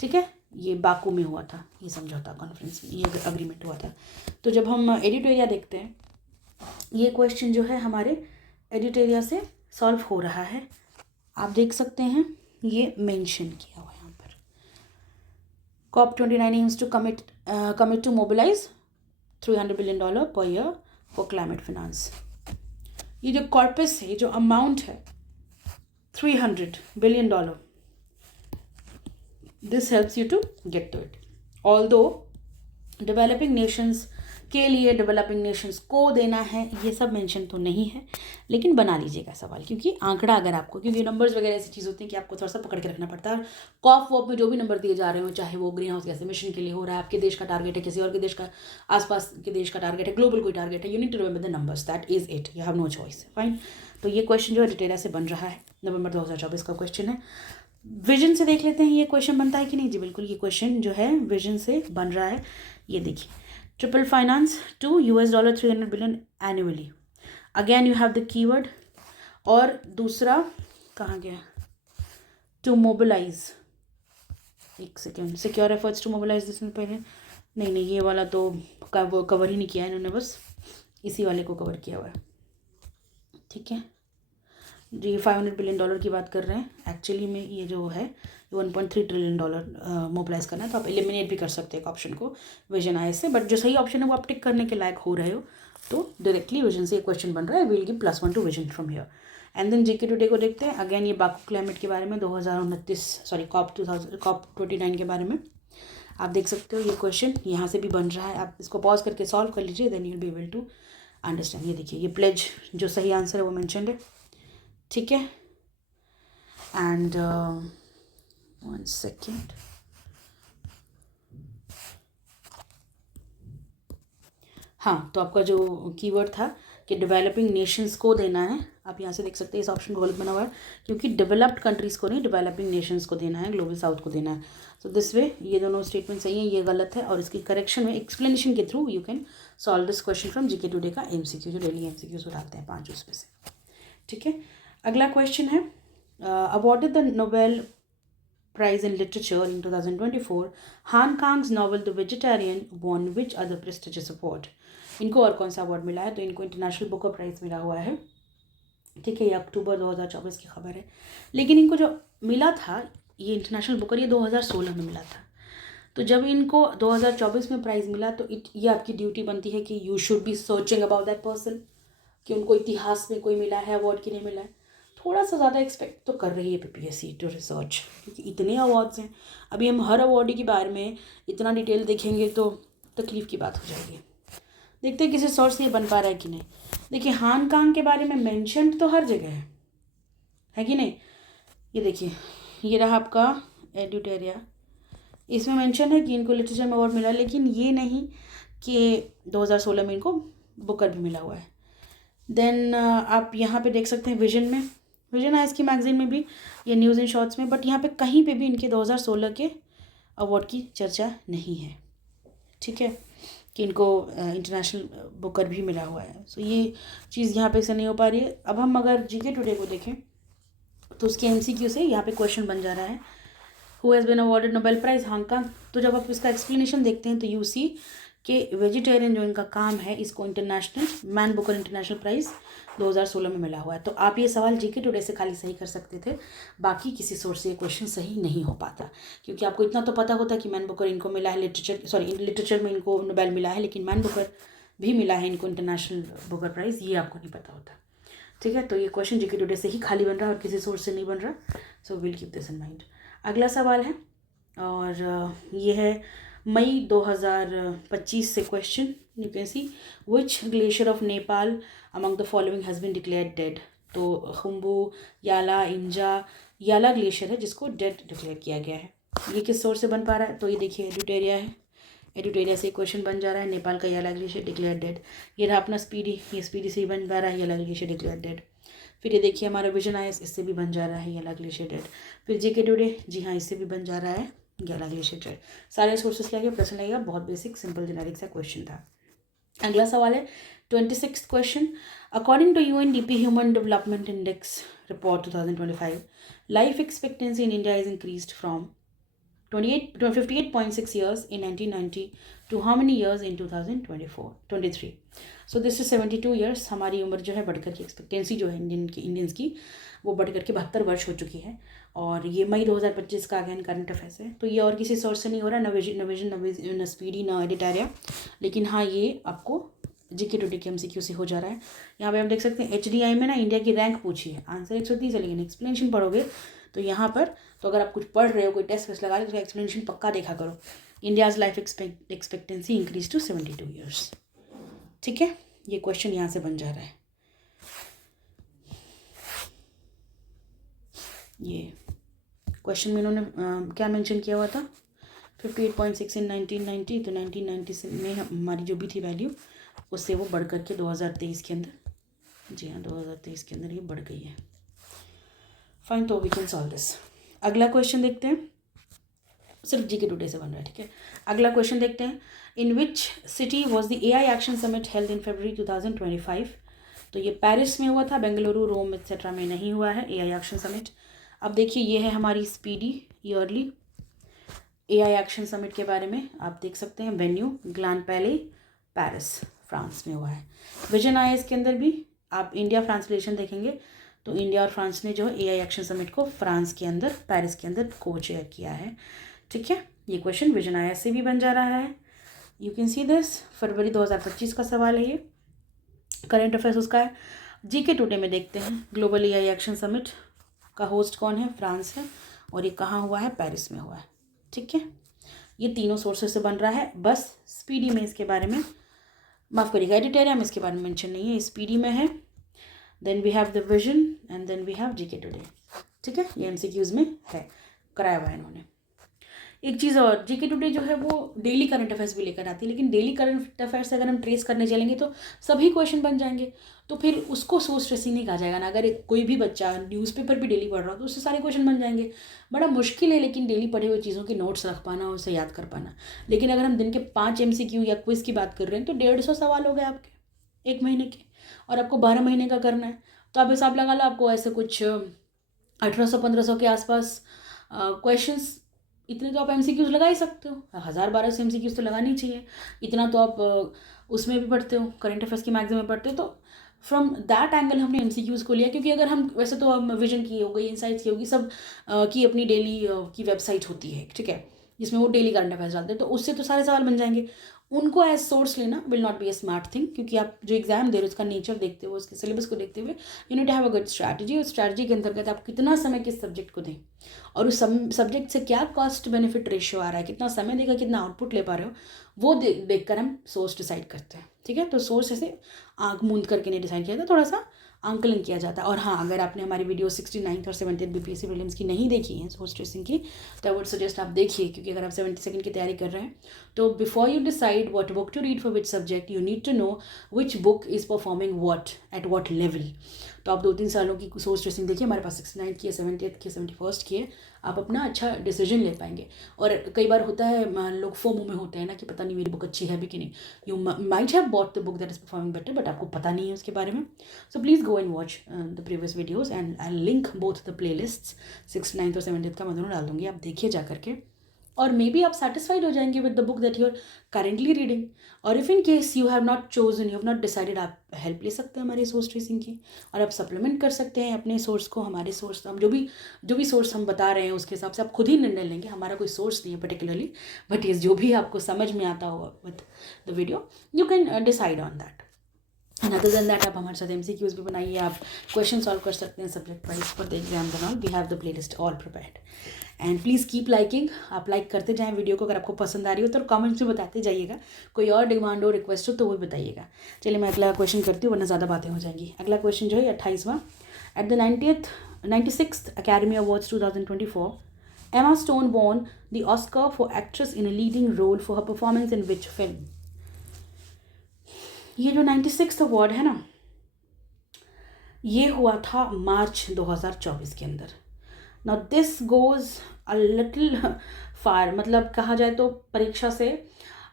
ठीक है। ये बाकू में हुआ था, ये समझौता कॉन्फ्रेंस में ये अग्रीमेंट हुआ था। तो जब हम एडिटोरिया देखते हैं, ये क्वेश्चन जो है हमारे एडिटोरिया से सॉल्व हो रहा है, आप देख सकते हैं ये मेंशन किया हुआ है यहाँ पर। COP29 aims to commit to mobilize $300 billion per year for climate finance। ये जो कॉर्पस है, जो अमाउंट है $300 billion, this helps you to get to it। although developing nations के लिए डेवलपिंग नेशंस को देना है ये सब मेंशन तो नहीं है, लेकिन बना लीजिएगा सवाल, क्योंकि आंकड़ा अगर आपको, क्योंकि नंबर्स वगैरह ऐसी चीज़ होती हैं कि आपको थोड़ा सा पकड़ के रखना पड़ता है। कॉप वॉप में जो भी नंबर दिए जा रहे हो, चाहे वो ग्रीन हाउस गैस एमिशन के लिए हो रहा है, आपके देश का टारगेट है, किसी और के देश का, आसपास के देश का टारगेट है, ग्लोबल कोई टारगेट है, you need to remember the numbers, that is it, you have no choice, fine. तो ये क्वेश्चन जो है डिटेरिया से बन रहा है, नवंबर 2024 का क्वेश्चन है। विजन से देख लेते हैं ये क्वेश्चन बनता है कि नहीं। जी बिल्कुल, ये क्वेश्चन जो है विजन से बन रहा है। ये देखिए, triple finance to $300 billion annually, again you have the keyword, और दूसरा कहाँ गया, टू मोबिलाइज, एक second, secure efforts to mobilise this पहले, नहीं ये वाला तो कवर ही नहीं किया है इन्होंने, बस इसी वाले को कवर किया हुआ है। ठीक है जी, $500 बिलियन की बात कर रहे हैं। एक्चुअली में ये जो है $1.3 ट्रिलियन मोबिलाइज करना है। तो आप एलिमिनेट भी कर सकते हैं एक ऑप्शन को विजन आई से, बट जो सही ऑप्शन है वो आप टिक करने के लायक हो रहे हो तो डायरेक्टली विजन से एक क्वेश्चन बन रहा है, will give +1 to vision from here. And then GK today को देखते हैं। अगेन ये बाकू क्लाइमेट के बारे में 2029 के बारे में आप देख सकते हो। ये क्वेश्चन यहाँ से भी बन रहा है, आप इसको पॉज करके सॉल्व कर लीजिए, then you will be able to understand. ये देखिए, ये प्लेज जो सही आंसर है वो मेंशन्ड है, ठीक है। एंड 1 सेकेंड, हाँ, तो आपका जो कीवर्ड था कि डेवलपिंग नेशंस को देना है, आप यहाँ से देख सकते हैं इस ऑप्शन को गलत बना हुआ है, क्योंकि डेवलप्ड कंट्रीज़ को नहीं, डेवलपिंग नेशंस को देना है, ग्लोबल साउथ को देना है। सो दिस वे ये दोनों स्टेटमेंट सही हैं, ये गलत है, और इसकी करेक्शन में एक्सप्लेनेशन के through you can solve this question from GK today का MCQ, जो डेली MCQs उठाते हैं 5 उसमें से, ठीक है। अगला क्वेश्चन है, awarded the Nobel prize in literature in 2024, Han Kang's novel the vegetarian won which other prestigious award. इनको और कौन सा अवार्ड मिला है? तो इनको इंटरनेशनल बुकर प्राइज़ मिला हुआ है, ठीक है। ये अक्टूबर 2024 की खबर है, लेकिन इनको जो मिला था ये इंटरनेशनल बुकर, ये 2016 में मिला था। तो जब इनको 2024 में प्राइज़ मिला तो ये आपकी ड्यूटी बनती है कि you should be searching about that person, कि उनको इतिहास में कोई मिला है अवार्ड कि नहीं मिला है। थोड़ा सा ज़्यादा एक्सपेक्ट तो कर रही है PPSC टू रिसर्च, क्योंकि इतने अवार्ड्स हैं। अभी हम हर अवार्ड के बारे में इतना डिटेल देखेंगे तो तकलीफ़ की बात हो जाएगी। देखते हैं किसी सोर्स से ये बन पा रहा है कि नहीं। देखिए, हान कांग के बारे में मेंशन तो हर जगह है कि नहीं। ये देखिए, ये रहा आपका एडिटोरिया, इसमें मेंशन है कि इनको लिटरेचर में अवार्ड मिला, लेकिन ये नहीं कि 2016 में इनको बुकर भी मिला हुआ है। देन आप यहाँ पे देख सकते हैं विजन में, विजन है इसकी मैगजीन में भी, ये न्यूज़ इन शॉर्ट्स में, बट यहाँ पे कहीं पे भी इनके 2016 के अवार्ड की चर्चा नहीं है, ठीक है, कि इनको इंटरनेशनल बुकर भी मिला हुआ है। सो ये चीज़ यहाँ पे से नहीं हो पा रही है। अब हम अगर जीके टुडे को देखें तो उसके MCQ से यहाँ पे क्वेश्चन बन जा रहा है, who has been awarded Nobel prize Hong Kong. तो जब आप इसका एक्सप्लेनेशन देखते हैं तो यू सी कि वेजिटेरियन जो इनका काम है, इसको international Man Booker international prize 2016 में मिला हुआ है। तो आप ये सवाल जीके टुडे से खाली सही कर सकते थे, बाकी किसी सोर्स से ये क्वेश्चन सही नहीं हो पाता, क्योंकि आपको इतना तो पता होता है कि मैन बुकर इनको मिला है, लिटरेचर में इनको नोबेल मिला है, लेकिन मैन बुकर भी मिला है इनको इंटरनेशनल बुकर प्राइज़, ये आपको नहीं पता होता, ठीक है। तो ये क्वेश्चन जीके टुडे से ही खाली बन रहा है और किसी सोर्स से नहीं बन रहा। So will keep this in mind. अगला सवाल है, और ये है मई 2025 से question. You can see which glacier of Nepal among the following has been declared dead. तो खुम्बू, याला, इंजा, याला ग्लेशियर है जिसको डेड डिक्लेयर किया गया है। ये किस सोर्स से बन पा रहा है? तो ये देखिए, एडिटोरिया है, एडिटोरिया से क्वेश्चन बन जा रहा है, नेपाल का याला ग्लेशियर डिक्लेयर डेड। ये रहा अपना स्पीडी, ये स्पीडी से ही बन पा रहा है, याला ग्लेशियर डिक्लेयर डेड। फिर ये देखिए हमारा विजन आईएएस, इससे भी बन जा रहा है याला ग्लेशियर डेड। फिर जीके टुडे, जी हाँ, इससे भी बन जा रहा है याला ग्लेशियर डेड। सारे सोर्सेस लगे, प्रश्न लगेगा, बहुत बेसिक सिंपल जेनेरिक सा क्वेश्चन था। अगला सवाल है 26th question, according to UNDP human development index report 2025, life expectancy in India is increased from 58.6 years in 1990 to how many years in 2023? So this is 72 years। हमारी उम्र जो है बढ़कर की, एक्सपेक्टेंसी जो है इंडियंस की वो बढ़कर के 72 वर्ष हो चुकी है, और ये मई 2025 का अगेन करंट अफेयर्स है। तो ये और किसी सोर्स से नहीं हो रहा, न स्पीडी, न एडिटोरिया, लेकिन हाँ ये आपको जीके टुडे के MCQ से हो जा रहा है। यहाँ पे आप देख सकते हैं HDI में ना इंडिया की रैंक पूछी है, आंसर 130 है, लेकिन एक्सप्लेनेशन पढ़ोगे तो यहाँ पर, तो अगर आप कुछ पढ़ रहे हो, कोई टेस्ट वेस्ट लगा रहे हो, तो एक्सप्लेनेशन पक्का देखा करो। India's life expectancy increase to 72 years, ठीक है। ये क्वेश्चन यहाँ से बन जा रहा है। ये क्वेश्चन में इन्होंने क्या मेंशन किया हुआ था, 58.6 इन 1990, तो 1990 में हमारी जो भी थी वैल्यू, उससे वो बढ़ करके 2023 के अंदर, जी हाँ 2023 के अंदर ये बढ़ गई है। फाइन, तो वी कैन सॉल्व दिस। अगला क्वेश्चन देखते हैं, सिर्फ जीके टुडे से बन रहा है, ठीक है। अगला क्वेश्चन देखते हैं, in which city was the AI action summit held in February 2025। तो ये पेरिस में हुआ था, बेंगलुरु, रोम एक्सेट्रा में नहीं हुआ है AI एक्शन समिट। अब देखिए, ये है हमारी speedy yearly AI action summit के बारे में, आप देख सकते हैं वेन्यू ग्लैंड पैले, पेरिस, फ्रांस में हुआ है। विजन IAS के अंदर भी आप इंडिया फ्रांस रिलेशन देखेंगे तो इंडिया और फ्रांस ने जो है AI एक्शन समिट को फ्रांस के अंदर, पेरिस के अंदर को चेयर किया है। ठीक है, ये क्वेश्चन विजन IAS से भी बन जा रहा है। यू कैन सी दिस, फरवरी 2025 का सवाल है ये, करंट अफेयर्स उसका है। GK टुडे में देखते हैं, ग्लोबल AI एक्शन समिट का होस्ट कौन है? फ्रांस है, और ये कहाँ हुआ है? पेरिस में हुआ है। ठीक है, ये तीनों सोर्सेस से बन रहा है। बस स्पीडी में इसके बारे में, माफ़ करिएगा, एडिटोरिया में इसके बारे में मेंशन नहीं है, स्पीडी में है। Then we have the vision and then we have GK today. ठीक है, ये MCQs में है, कराया हुआ है इन्होंने। एक चीज़ और, GK टुडे जो है वो डेली करंट अफेयर्स भी लेकर आती है, लेकिन डेली करंट अफेयर्स अगर हम ट्रेस करने चलेंगे तो सभी क्वेश्चन बन जाएंगे, तो फिर उसको सोर्स ट्रेसिंग नहीं कहा जाएगा ना। अगर कोई भी बच्चा न्यूज़पेपर भी डेली पढ़ रहा हो तो उससे सारे क्वेश्चन बन जाएंगे। बड़ा मुश्किल है लेकिन डेली पढ़े हुए चीज़ों के नोट्स रख पाना और उसे याद कर पाना। लेकिन अगर हम दिन के 5 MCQ या क्विज़ की बात कर रहे हैं तो 150 सवाल हो गए आपके 1 महीने के, और आपको 12 महीने का करना है, तो आप हिसाब लगा लो, आपको ऐसे कुछ 1800-1500 के आसपास क्वेश्चंस, इतने तो आप MCQs लगा ही सकते हो। 1000-1200 MCQs तो लगानी चाहिए, इतना तो आप उसमें भी पढ़ते हो, करंट अफेयर्स की मैगजीन में पढ़ते हो। तो फ्रॉम दैट एंगल हमने MCQs को लिया, क्योंकि अगर हम वैसे तो हम विजन की हो गई, इनसाइट्स की होगी, सब की अपनी डेली की वेबसाइट होती है, ठीक है, जिसमें वो डेली करंट अफेयर्स डालते हैं, तो उससे तो सारे सवाल बन जाएंगे। उनको एज सोर्स लेना will not be A smart thing, क्योंकि आप जो एग्जाम दे रहे हो उसका नेचर देखते हुए, उसके सिलेबस को देखते हुए, you need to have a good strategy. उस स्ट्रैटेजी के अंतर्गत आप कितना समय किस सब्जेक्ट को दें, और उस सब्जेक्ट से क्या कॉस्ट बेनिफिट रेशियो आ रहा है, कितना समय देगा, कितना आउटपुट ले पा रहे हो, वो देख कर हम सोर्स डिसाइड करते हैं। ठीक है, तो सोर्स ऐसे आँख मूंद करके नहीं डिसाइड किया था, थोड़ा सा आंकलन किया जाता है। और हाँ, अगर आपने हमारी वीडियो 69th और 70th BPSC प्रीलिम्स की नहीं देखी है सोर्स ट्रेसिंग की, तो आई वुड सजेस्ट आप देखिए, क्योंकि अगर आप 72nd की तैयारी कर रहे हैं तो before you decide what book to read for which subject, you need to know which book is performing what at what level. तो आप 2-3 सालों की सोर्स ट्रेसिंग देखिए, हमारे पास 69th की है, 70th की, 71st की है, आप अपना अच्छा डिसीजन ले पाएंगे। और कई बार होता है लोग फोमो में होते हैं ना कि पता नहीं मेरी बुक अच्छी है भी कि नहीं, you might have bought the book that is performing better, but आपको पता नहीं है उसके बारे में। So please go and watch the previous videos and I link both the play lists, 69th और 70th का मैं दोनों डाल दूँगी, आप देखिए जा करके, और मे बी आप सेटिस्फाइड हो जाएंगे with the book that you are currently reading. और if in case you have not chosen, you have not decided, आप हेल्प ले सकते हैं हमारी सोर्स ट्रेसिंग की, और आप सप्लीमेंट कर सकते हैं अपने सोर्स को। हमारे सोर्स, हम जो भी सोर्स हम बता रहे हैं उसके हिसाब से आप खुद ही निर्णय लेंगे, हमारा कोई सोर्स नहीं है पर्टिकुलरली, बट ये जो भी आपको समझ में आता हो with the video, you can decide on that. And other than that आप हमारे साथ MCQs भी बनाइए, आप क्वेश्चन सॉल्व कर सकते हैं subject wise for the exam and all. We have the playlist all prepared and please keep liking, आप लाइक करते जाएं वीडियो को। अगर आपको पसंद आ रही हो तो कमेंट्स में बताते जाइएगा, कोई और डिमांड हो, रिक्वेस्ट हो तो वो बताइएगा। चलिए मैं अगला क्वेश्चन करती हूँ, वरना ज़्यादा बातें हो जाएंगी। अगला क्वेश्चन जो है 28वां, at the 96th Academy Awards 2024, Emma Stone won the Oscar for actress in a leading role for her performance in which film? ये जो 96th अवार्ड है ना, ये हुआ था मार्च 2024 के अंदर। Now this goes a little far, मतलब कहा जाए तो परीक्षा से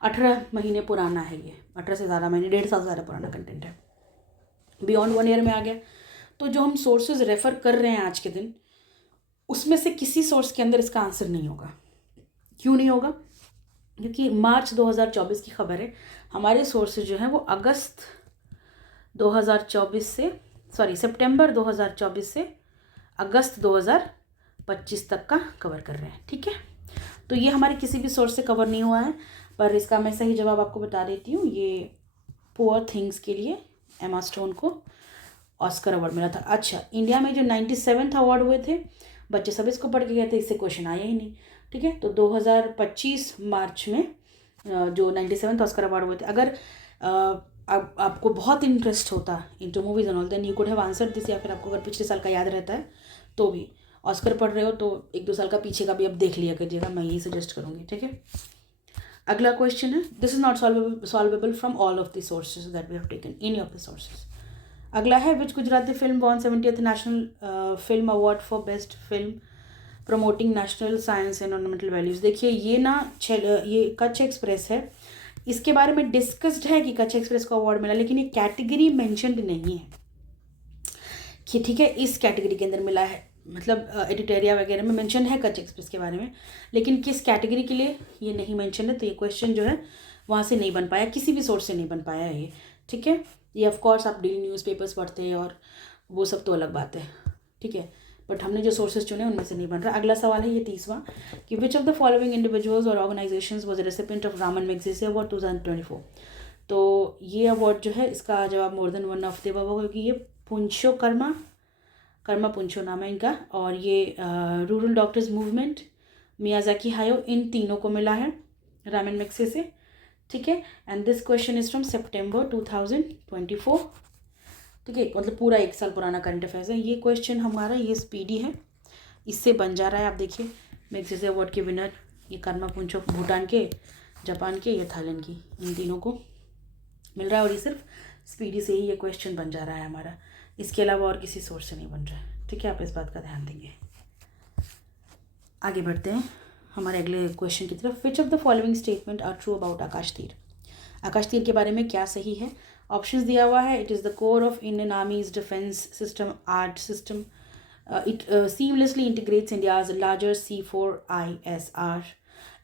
18 महीने पुराना है ये, 18 से ज़्यादा महीने, 1.5 साल से ज़्यादा पुराना कंटेंट है, बियॉन्ड 1 ईयर में आ गया। तो जो हम सोर्सेज रेफ़र कर रहे हैं आज के दिन, उसमें से किसी सोर्स के अंदर इसका आंसर नहीं होगा। क्यों नहीं होगा? क्योंकि मार्च 2024 की खबर है, हमारे सोर्सेज जो हैं वो अगस्त 2024 से, सॉरी सितंबर 2024 से अगस्त 2025 तक का कवर कर रहे हैं। ठीक है, तो ये हमारे किसी भी सोर्स से कवर नहीं हुआ है, पर इसका मैं सही जवाब आपको बता देती हूँ। ये पुअर थिंग्स के लिए एमा स्टोन को ऑस्कर अवार्ड मिला था। अच्छा, इंडिया में जो 97th अवार्ड हुए थे, बच्चे सब इसको पढ़ के गए थे, इससे क्वेश्चन आया ही नहीं। ठीक है, तो 2025 मार्च में जो 97th ऑस्कर अवार्ड हुए थे, अगर आपको बहुत इंटरेस्ट होता into movies and all, then you could have answered this, या फिर आपको अगर पिछले साल का याद रहता है तो भी, ऑस्कर पढ़ रहे हो तो 1-2 साल का पीछे का भी अब देख लिया करिएगा, मैं यही सजेस्ट करूँगी। ठीक है, अगला क्वेश्चन है, this is not solvable from all of the sources that we have taken, any of the sources. अगला है, which Gujarati film won 70th national film award for best film promoting national science and ornamental values. देखिए ये ना ये Kutch express है, इसके बारे में डिस्कस्ड है कि कच्छ एक्सप्रेस को अवार्ड मिला, लेकिन ये कैटेगरी मेंशन्ड नहीं है कि ठीक है इस कैटेगरी के अंदर मिला है, मतलब एडिटोरिया वगैरह में मेंशन है कच्छ एक्सप्रेस के बारे में, लेकिन किस कैटेगरी के लिए ये नहीं मेंशन है। तो ये क्वेश्चन जो है वहाँ से नहीं बन पाया, किसी भी सोर्स से नहीं बन पाया है ये। ठीक है, ये ऑफ कोर्स आप डेली न्यूज़पेपर्स पढ़ते हैं और वो सब तो अलग बात है, ठीक है, बट हमने जो सोर्सेज चुने उनमें से नहीं बन रहा। अगला सवाल है ये 30वां कि which of the following individuals और organisations was recipient of Raman Magsaysay award 2024। तो ये अवार्ड जो है इसका जवाब मोर देन वन ऑफ देवा होगा, क्योंकि ये पुंशो कर्मा पुंशो नाम है इनका, और ये रूरल डॉक्टर्स मूवमेंट, मियाजाकी हायो, इन तीनों को मिला है रामन मैग्सेसे, ठीक है। And this question is from September 2024, ठीक है, मतलब पूरा 1 साल पुराना करंट अफेयर्स है ये क्वेश्चन हमारा। ये स्पीडी है, इससे बन जा रहा है। आप देखिए मैग्सेसे अवार्ड के विनर ये कर्मा पुंचो भूटान के, जापान के, ये थाईलैंड की, इन तीनों को मिल रहा है, और ये सिर्फ स्पीडी से ही ये क्वेश्चन बन जा रहा है हमारा, इसके अलावा और किसी सोर्स से नहीं बन रहा है, ठीक है, आप इस बात का ध्यान देंगे। आगे बढ़ते हैं हमारे अगले क्वेश्चन की तरफ। Which of the following statement are true about Akash Teer. Akash तीर के बारे में क्या सही है? ऑप्शंस दिया हुआ है। It is the core of Indian आर्मीज defence system art system, it seamlessly integrates India's larger C4ISR.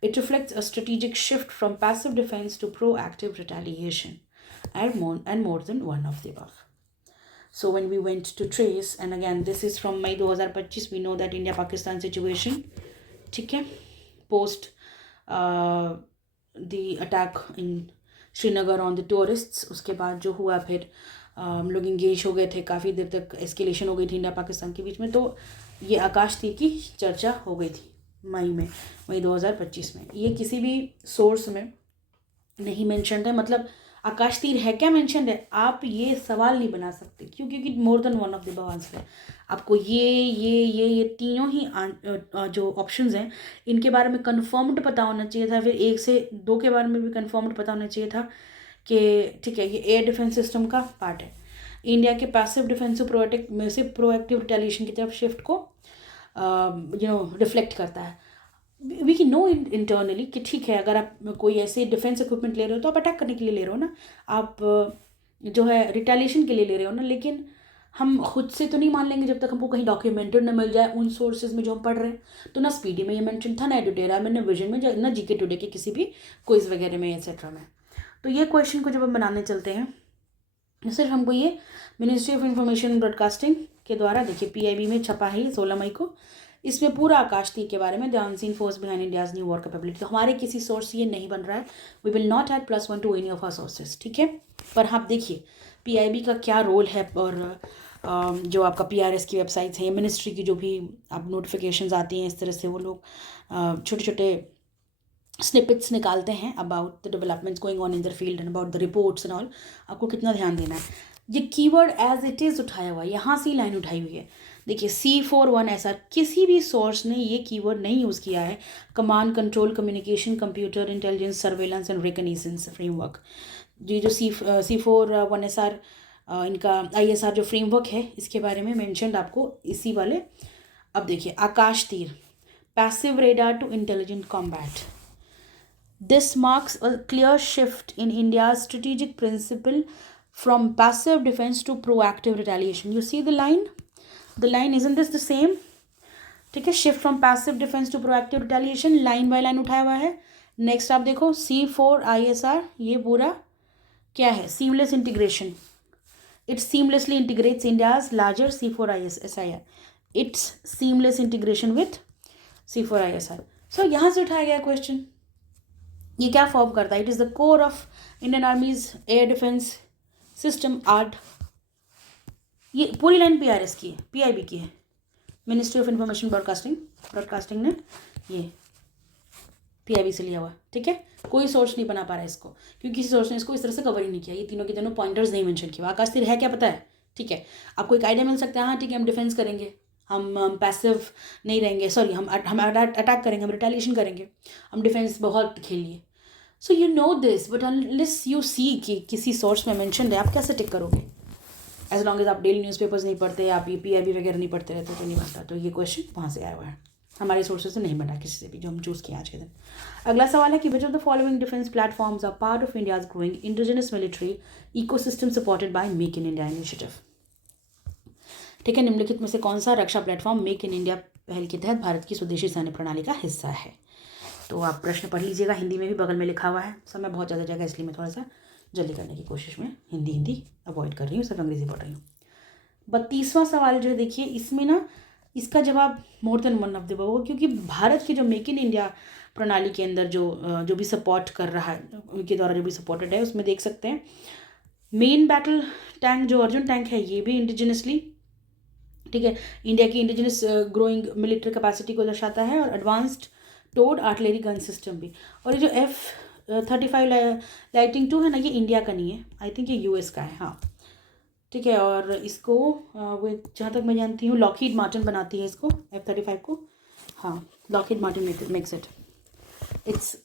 It reflects a strategic shift from passive defense to proactive retaliation, and more than one of the above. So when we went to trace, and again this is from May 2025, we know that India-Pakistan situation, ठीक है, post the attack in Srinagar on the tourists, उसके बाद जो हुआ फिर हम लोग engage हो गए थे, काफ़ी देर तक एस्केलेशन हो गई थी इंडिया पाकिस्तान के बीच में, तो ये आकाश तीर की चर्चा हो गई थी मई 2025 में। ये किसी भी सोर्स में नहीं मेंशन है, मतलब आकाश तीर है क्या मेंशन है, आप ये सवाल नहीं बना सकते, क्योंकि मोर than one of the above answer है। आपको ये तीनों ही जो ऑप्शंस हैं इनके बारे में कन्फर्म्ड पता होना चाहिए था, फिर 1 से 2 के बारे में भी कन्फर्म्ड पता होना चाहिए था कि ठीक है ये एयर डिफेंस सिस्टम का पार्ट है, इंडिया के पैसिव डिफेंस में से प्रोएक्टिव रिटेलिएशन की तरफ शिफ्ट को रिफ्लेक्ट करता है। वी कैन नो इंटरनली कि ठीक है, अगर आप कोई ऐसे डिफेंस इक्विपमेंट ले रहे हो तो आप अटैक करने के लिए ले रहे हो ना, आप जो है रिटेलिएशन के लिए ले रहे हो ना, लेकिन हम खुद से तो नहीं मान लेंगे जब तक हमको कहीं डॉक्यूमेंटेड न मिल जाए उन सोर्सेज में जो हम पढ़ रहे हैं। तो ना स्पीडी में ये मेंशन था, ना एडुटेरा में, ना विजन में, ना जीके टुडे के किसी भी क्विज वगैरह में एक्सेट्रा में। तो ये क्वेश्चन को जब हम बनाने चलते हैं, सिर्फ हमको ये मिनिस्ट्री ऑफ इंफॉर्मेशन ब्रॉडकास्टिंग के द्वारा, देखिए PIB में छपा है 16 मई को, इसमें पूरा आकाश तीर के बारे में, the unseen force behind India's new war capability. तो हमारे किसी सोर्स ये नहीं बन रहा है, we will not have +1 to any of our sources, ठीक है। पर आप देखिए PIB का क्या रोल है, और जो आपका PRS की वेबसाइट्स हैं, मिनिस्ट्री की जो भी आप नोटिफिकेशंस आती हैं, इस तरह से वो लोग छोटे छोटे स्निपेट्स निकालते हैं about the developments going on in the field and about the reports and all. आपको कितना ध्यान देना है, ये कीवर्ड एज इट इज़ उठाया हुआ है, यहाँ से लाइन उठाई हुई है। देखिए C4ISR, किसी भी सोर्स ने ये कीवर्ड नहीं यूज़ किया है। Command control communication computer intelligence surveillance and recognitions framework, ये जो C4ISR इनका ISR जो फ्रेमवर्क है, इसके बारे में मेंशनड आपको इसी वाले। अब देखिए Akash Teer, passive radar to intelligent combat, this marks a clear shift in India's strategic principle from passive defence to proactive retaliation. You see the line isn't this the same, ठीक है, shift from passive defence to proactive retaliation, line by line उठाया हुआ है। Next आप देखो C4ISR, ये पूरा क्या है, seamless integration, it seamlessly integrates India's larger C4ISR, it's seamless integration with C4ISR। सो यहाँ से उठाया गया क्वेश्चन, ये क्या फॉर्म करता है, it is the core of Indian आर्मीज air defence system art. ये पूरी लाइन PRS की है, PIB की है, मिनिस्ट्री ऑफ इंफॉर्मेशन ब्रॉडकास्टिंग ने ये PIB से लिया हुआ, ठीक है। कोई सोर्स नहीं बना पा रहा है इसको, क्योंकि किसी सोर्स ने इसको इस तरह से कवर ही नहीं किया, ये तीनों के तीनों पॉइंटर्स नहीं मेंशन किया। आकाश तीर है क्या पता है, ठीक है, आपको एक आइडिया मिल सकता है, हाँ ठीक है हम डिफेंस करेंगे, हम पैसिव नहीं रहेंगे, सॉरी हम अटैक करेंगे, हम रिटेलिएशन करेंगे, हम डिफेंस बहुत खेल लिए। So you know this, but unless you see कि किसी सोर्स में मेंशन है, आप कैसे टिक करोगे? एज लॉन्ग एज आप डेली न्यूज़पेपर्स नहीं पढ़ते, आप ये PIB वगैरह नहीं पढ़ते रहते तो नहीं बनता। तो ये क्वेश्चन वहाँ से आया हुआ है, हमारे सोर्सेज से नहीं बना किसी से भी जो हम चूज़ किए आज के दिन। अगला सवाल है कि which of the following defence platforms are part of India's growing indigenous military ecosystem supported by make in India initiative, ठीक है। निम्नलिखित में से कौन सा रक्षा प्लेटफॉर्म मेक इन इंडिया पहल के तहत भारत की स्वदेशी सैन्य प्रणाली का हिस्सा है? तो आप प्रश्न पढ़ लीजिएगा, हिंदी में भी बगल में लिखा हुआ है, समय बहुत ज़्यादा जाएगा इसलिए मैं थोड़ा सा जल्दी करने की कोशिश में हिंदी अवॉइड कर रही हूँ, सिर्फ अंग्रेजी पढ़ रही हूँ। 32वां सवाल जो है देखिए, इसमें ना इसका जवाब मोर देन वन ऑफ द होगा, क्योंकि भारत की जो मेक इन इंडिया प्रणाली के अंदर जो भी सपोर्ट कर रहा है, उनके द्वारा जो भी सपोर्टेड है, उसमें देख सकते हैं मेन बैटल टैंक जो अर्जुन टैंक है ये भी इंडिजिनसली, ठीक है, इंडिया की इंडिजिनस ग्रोइंग मिलिट्री कैपेसिटी को दर्शाता है, और advanced towed artillery gun system भी। और ये जो F-35 लाइटिंग 2 है ना, ये इंडिया का नहीं है, आई थिंक ये US का है, हाँ ठीक है। और इसको वो जहाँ तक मैं जानती हूँ लॉकहीड मार्टिन बनाती है इसको, F-35 को, हाँ Lockheed Martin makes it. It's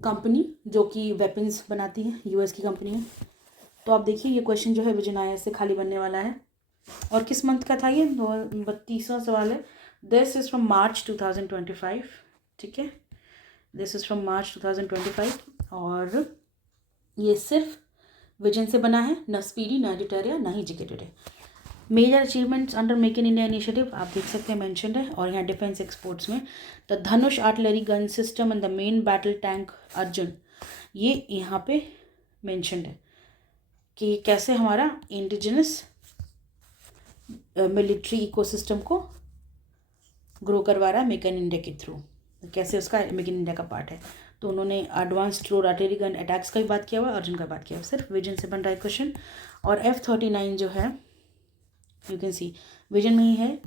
company जो कि वेपन्स बनाती है, US की कंपनी है। तो आप देखिए ये क्वेश्चन जो है विजन IAS से खाली बनने वाला है। और किस मंथ का था ये? 32वां सवाल है। दिस इज़ फ्रॉम मार्च 2025, ठीक है, दिस इज़ फ्रॉम मार्च 2025। और ये सिर्फ विजन से बना है, न स्पीडी, न एडिटोरिया, न ही GK today. Major achievements under make in India initiative आप देख सकते हैं मेंशनड है। और यहाँ डिफेंस एक्सपोर्ट्स में the Dhanush artillery gun system and the main battle tank Arjun, ये यहाँ पे मेंशनड है कि कैसे हमारा इंडिजिनस मिलिट्री इकोसिस्टम को ग्रो करवा रहा है मेक इन इंडिया के थ्रू, कैसे उसका मेक इन इंडिया का पार्ट है। तो उन्होंने advanced towed artillery gun attacks का भी बात किया हुआ, अर्जुन का बात किया हुआ, सिर्फ विजन से बन रहा है क्वेश्चन। और F-39 जो है यू कैन सी विजन में ही है,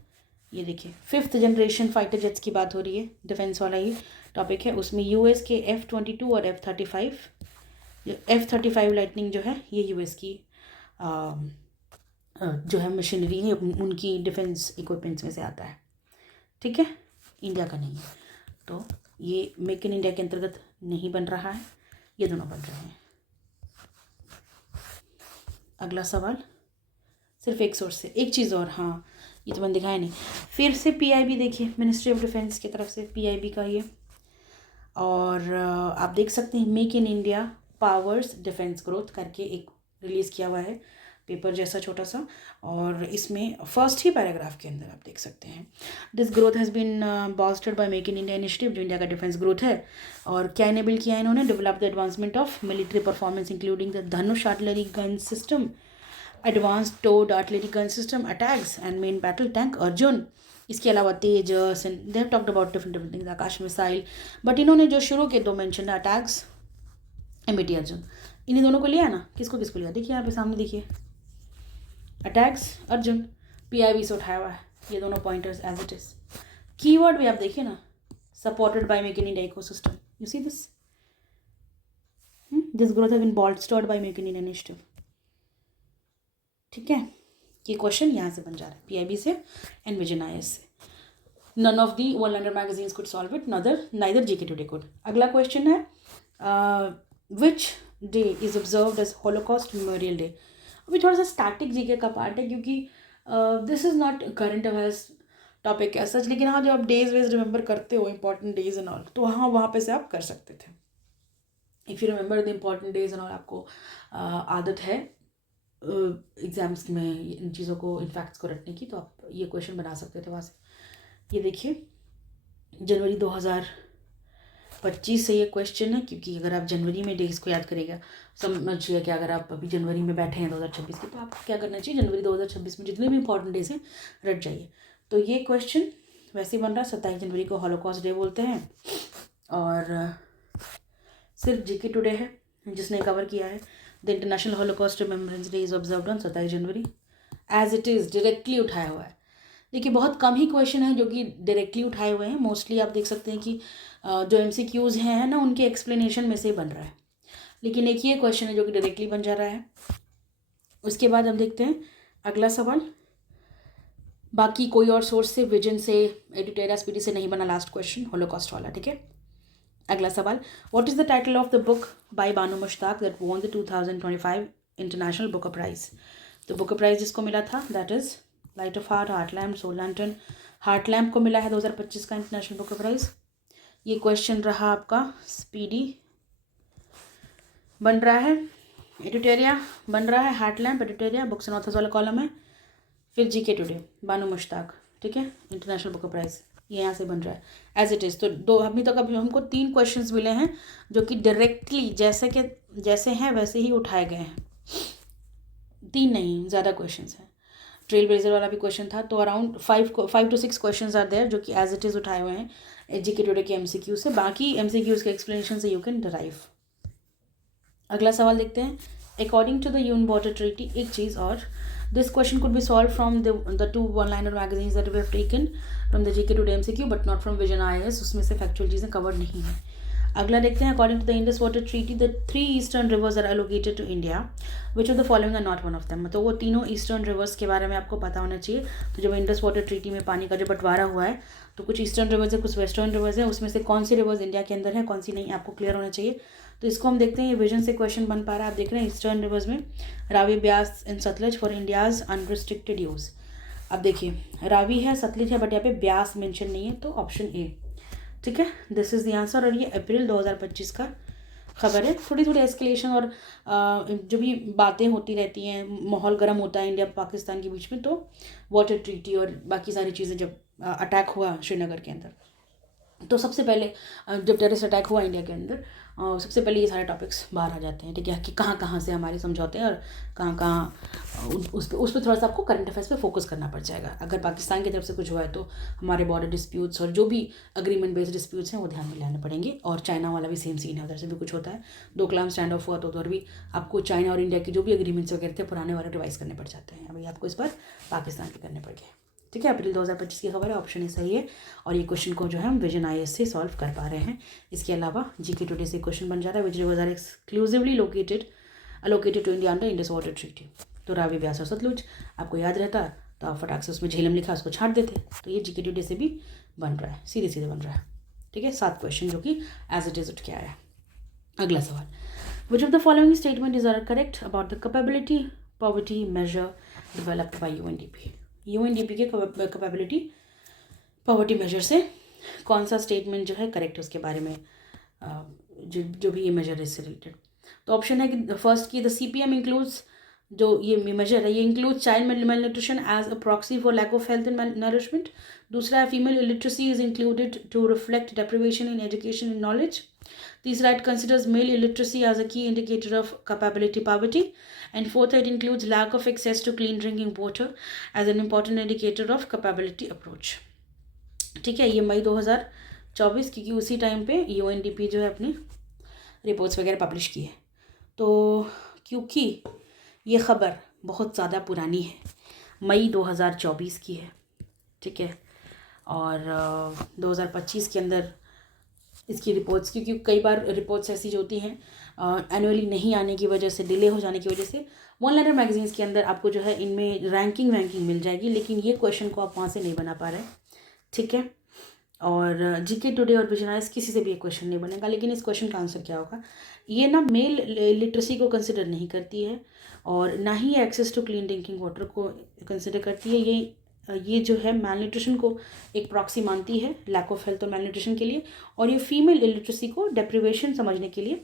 ये देखिए 5th जनरेशन फाइटर जेट्स की बात हो रही है, डिफेंस वाला ही टॉपिक है। उसमें US के F-22 और F-35, F-35 लाइटनिंग जो है ये US की जो है मशीनरी है, उनकी डिफेंस इक्विपमेंट्स में से आता है, ठीक है, इंडिया का नहीं है। तो ये मेक इन इंडिया के अंतर्गत नहीं बन रहा है, ये दोनों बन रहे हैं। अगला सवाल सिर्फ एक सोर्स से, एक चीज़ और, हाँ ये तो मैंने दिखाया नहीं, फिर से PIB देखिए, मिनिस्ट्री ऑफ डिफेंस की तरफ से PIB का ये। और आप देख सकते हैं make in India powers defence growth करके एक रिलीज़ किया हुआ है, पेपर जैसा छोटा सा। और इसमें फर्स्ट ही पैराग्राफ के अंदर आप देख सकते हैं this growth has been bolstered by make in India initiative, जो इंडिया का डिफेंस ग्रोथ है। और क्या इनेबल किया है इन्होंने? Develop the advancement of military performance including the Dhanush artillery gun system, advanced towed artillery gun system, attacks and main battle tank Arjun. इसके अलावा Tejas and they have talked about different things, Akash missile. But इन्होंने जो शुरू के 2 mention है, attacks, MBT Arjun, इन्हीं दोनों को लिया ना। किसको किसको लिया? देखिए यहाँ पे सामने देखिए, अटैक्स अर्जुन PIB से उठाया हुआ है, ये दोनों pointers as it is. Keyword भी आप देखिए ना, supported by make in India ecosystem, you see this, this growth has been bolstered by make in India initiative, ठीक है। ये क्वेश्चन यहाँ से बन जा रहा है PIB से एंड विजन IAS से। None of the world lander magazines could solve it, neither GK today could. अगला क्वेश्चन है which day is observed as holocaust memorial day. अभी थोड़ा सा स्टैटिक जीके का पार्ट है, क्योंकि this is not current affairs topic as such, लेकिन हाँ जो आप डेज वेज रिमेंबर करते हो इंपॉर्टेंट डेज एंड ऑल, तो हाँ वहाँ पे से आप कर सकते थे। If you remember the important days and all, आपको आदत है एग्जाम्स में इन चीज़ों को, इन फैक्ट्स को रटने की, तो आप ये क्वेश्चन बना सकते थे वहाँ से। ये देखिए जनवरी 2025 से ये क्वेश्चन है, क्योंकि अगर आप जनवरी में डेज को याद करेगा, समझिए कि अगर आप अभी जनवरी में बैठे हैं 2026 के, तो आप क्या करना चाहिए, जनवरी 2026 में जितने भी इंपॉर्टेंट डेज हैं रट जाइए। तो ये क्वेश्चन वैसे ही बन रहा है, 27 जनवरी को हॉलोकॉस्ट डे बोलते हैं, और सिर्फ जीके टुडे है जिसने कवर किया है। The international holocaust remembrance day is observed on 27 January, as it is directly उठाया हुआ है। देखिए बहुत कम ही क्वेश्चन है जो कि डायरेक्टली उठाए हुए हैं, मोस्टली आप देख सकते हैं कि जो MCQs हैं ना, उनके एक्सप्लेनेशन में से बन रहा है, लेकिन एक ये क्वेश्चन है जो कि डायरेक्टली बन जा रहा है। उसके बाद हम देखते हैं अगला सवाल, बाकी कोई और सोर्स से, विजन से, एडिटोरिया स्पीडी से नहीं बना लास्ट क्वेश्चन, होलोकॉस्ट वाला, ठीक है। अगला सवाल, what is the title of the book by Banu Mushtaq that won the 2025 international book prize. तो बुक प्राइज जिसको मिला था that is light of heart, heart lamp, soul lantern. Heart lamp को मिला है 2025 का इंटरनेशनल बुक प्राइज। ये क्वेश्चन रहा आपका स्पीडी बन रहा है, एडिटोरिया बन रहा है, heart lamp, Editoria, books and authors वाला कॉलम है, फिर जीके टुडे, बानो मुश्ताक, ठीक है, इंटरनेशनल बुक प्राइज, ये यहाँ से बन रहा है एज इट इज़। तो अभी तक हमको 3 क्वेश्चंस मिले हैं जो कि डायरेक्टली, जैसे कि जैसे हैं वैसे ही उठाए गए हैं, 3 नहीं ज़्यादा क्वेश्चंस हैं। ट्रेल ब्लेजर वाला भी क्वेश्चन था, तो around 5 to 6 questions are there जो कि एज इट इज़ उठाए हुए हैं जीके टुडे के एमसीक्यू से। बाकी एमसीक्यूज के एक्सप्लेनेशन से यू कैन डराइव। अगला सवाल देखते हैं। According to the UN water treaty, एक चीज़ और, this question could be solve from the 2 one-liner magazines that we have taken from the GK today MCQ but not from vision IAS, उसमें से factual चीज़ें कवर नहीं है। अगला देखते हैं। According to the Indus water treaty the 3 eastern rivers are allocated to India, which of the following are not one of them. तो वो तीनों ईस्टर्न रिवर्स के बारे में आपको पता होना चाहिए। तो जब इंडस वाटर ट्रीटी में पानी का जो बंटवारा हुआ है तो कुछ ईस्टर्न रिवर्स है, कुछ वेस्टर्न रिवर्स है, उसमें से कौन सी रिवर्स इंडिया के अंदर है, कौन सी नहीं, आपको क्लियर होना चाहिए। तो इसको हम देखते हैं, ये विजन से क्वेश्चन बन पा रहा है। आप देख रहे हैं ईस्टर्न रिवर्स में Ravi, Beas and Sutlej for India's unrestricted use. अब देखिए रावी है, सतलज है, बट यहाँ पे ब्यास मेंशन नहीं है, तो ऑप्शन ए, ठीक है, दिस इज़ द आंसर। और ये अप्रैल 2025 का खबर है। थोड़ी थोड़ी एस्केलेशन और जो भी बातें होती रहती हैं, माहौल गर्म होता है इंडिया पाकिस्तान के बीच में, तो वाटर ट्रीटी और बाकी सारी चीज़ें जब अटैक हुआ श्रीनगर के अंदर, तो सबसे पहले जब टेररिस्ट अटैक हुआ इंडिया के अंदर, सबसे पहले ये सारे टॉपिक्स बाहर आ जाते हैं, ठीक है, कि कहाँ कहाँ से हमारे समझौते हैं और कहाँ कहाँ उस पर थोड़ा सा आपको करंट अफेयर्स पे फोकस करना पड़ जाएगा। अगर पाकिस्तान की तरफ से कुछ हुआ है तो हमारे बॉर्डर डिस्प्यूट्स और जो भी अग्रीमेंट बेस्ड डिस्प्यूट्स हैं वो ध्यान में लाने पड़ेंगे। और चाइना वाला भी सेम सीन है, उधर से भी कुछ होता है, डोकलाम स्टैंड ऑफ हुआ तो उधर भी आपको चाइना और इंडिया की जो भी अग्रीमेंट्स वगैरह थे पुराने वाले रिवाइज करने पड़ जाते हैं। अभी आपको इस बार पाकिस्तान के करने पड़ गए, ठीक है। अप्रैल 2025 की खबर है, ऑप्शन ए सही है। और ये क्वेश्चन को जो है हम विजन आईएएस से सॉल्व कर पा रहे हैं। इसके अलावा जीके टुडे से क्वेश्चन बन जा रहा है, which rivers are exclusively allocated to India under Indus water treaty. तो रावी, ब्यास और सतलुज आपको याद रहता तो आप फटाक से उसमें झेलम लिखा उसको छाट देते। तो ये जीके टुडे से भी बन रहा है, सीधे सीधे बन रहा है, ठीक है। 7 क्वेश्चन जो कि एज इट इज उठ के आया। अगला सवाल, which of the following statement is are correct about the capability poverty measure developed by UNDP. UNDP के कैपेबिलिटी पॉवर्टी मेजर से कौन सा स्टेटमेंट जो है करेक्ट, उसके बारे में जो भी ये मेजर इससे रिलेटेड। तो ऑप्शन है कि फर्स्ट की द सीपीएम इंक्लूड्स, जो ये मेजर है ये include child malnutrition as a proxy for lack of health and nourishment. दूसरा है female illiteracy is included to reflect deprivation in education and knowledge. तीसरा, it considers male illiteracy as a key indicator of capability poverty. And fourth, it includes lack of access to clean drinking water as an important indicator of capability approach. ठीक है, ये मई 2024, क्योंकि उसी time पे UNDP जो है अपनी reports वगैरह पब्लिश की है। तो क्योंकि ये ख़बर बहुत ज़्यादा पुरानी है, मई 2024 की है, ठीक है, और 2025 के अंदर इसकी रिपोर्ट्स, क्योंकि कई बार रिपोर्ट्स ऐसी जो होती हैं एनुअली नहीं आने की वजह से, डिले हो जाने की वजह से, वन लाइनर मैगजीन्स के अंदर आपको जो है इनमें रैंकिंग मिल जाएगी, लेकिन ये क्वेश्चन को आप वहाँ से नहीं बना पा रहे, ठीक है। और जीके टुडे और विजन आईएएस किसी से भी ये क्वेश्चन नहीं बनेगा। लेकिन इस क्वेश्चन का आंसर क्या होगा, ये ना मेल लिटरेसी को कंसिडर नहीं करती है और ना ही access to clean drinking water को कंसिडर करती है। ये जो है मेल न्यूट्रिशन को एक प्रॉक्सी मानती है लैक ऑफ हेल्थ और मेल न्यूट्रिशन के लिए, और ये फीमेल इलिटरेसी को डेप्रिवेशन समझने के लिए,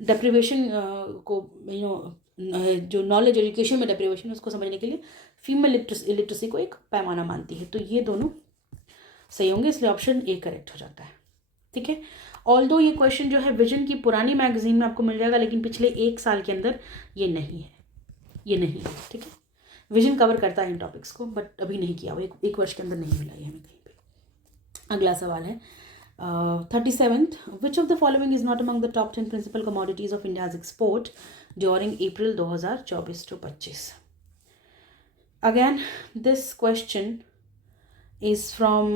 डेप्रिवेशन को जो नॉलेज एजुकेशन में डेप्रिवेशन है उसको समझने के लिए फीमेल इलिटरेसी को एक पैमाना मानती है। तो ये दोनों सही होंगे, इसलिए ऑप्शन ए करेक्ट हो जाता है, ठीक है। ऑल्दो ये क्वेश्चन जो है विजन की पुरानी मैगजीन में आपको मिल जाएगा, लेकिन पिछले 1 साल के अंदर ये नहीं है, ठीक है। विजन कवर करता है इन टॉपिक्स को, बट अभी नहीं किया, वो एक वर्ष के अंदर नहीं मिला है हमें कहीं पे। अगला सवाल है 37th, which of the following is not among the top 10 principal commodities of India's export during April 2024-25। Again this question is from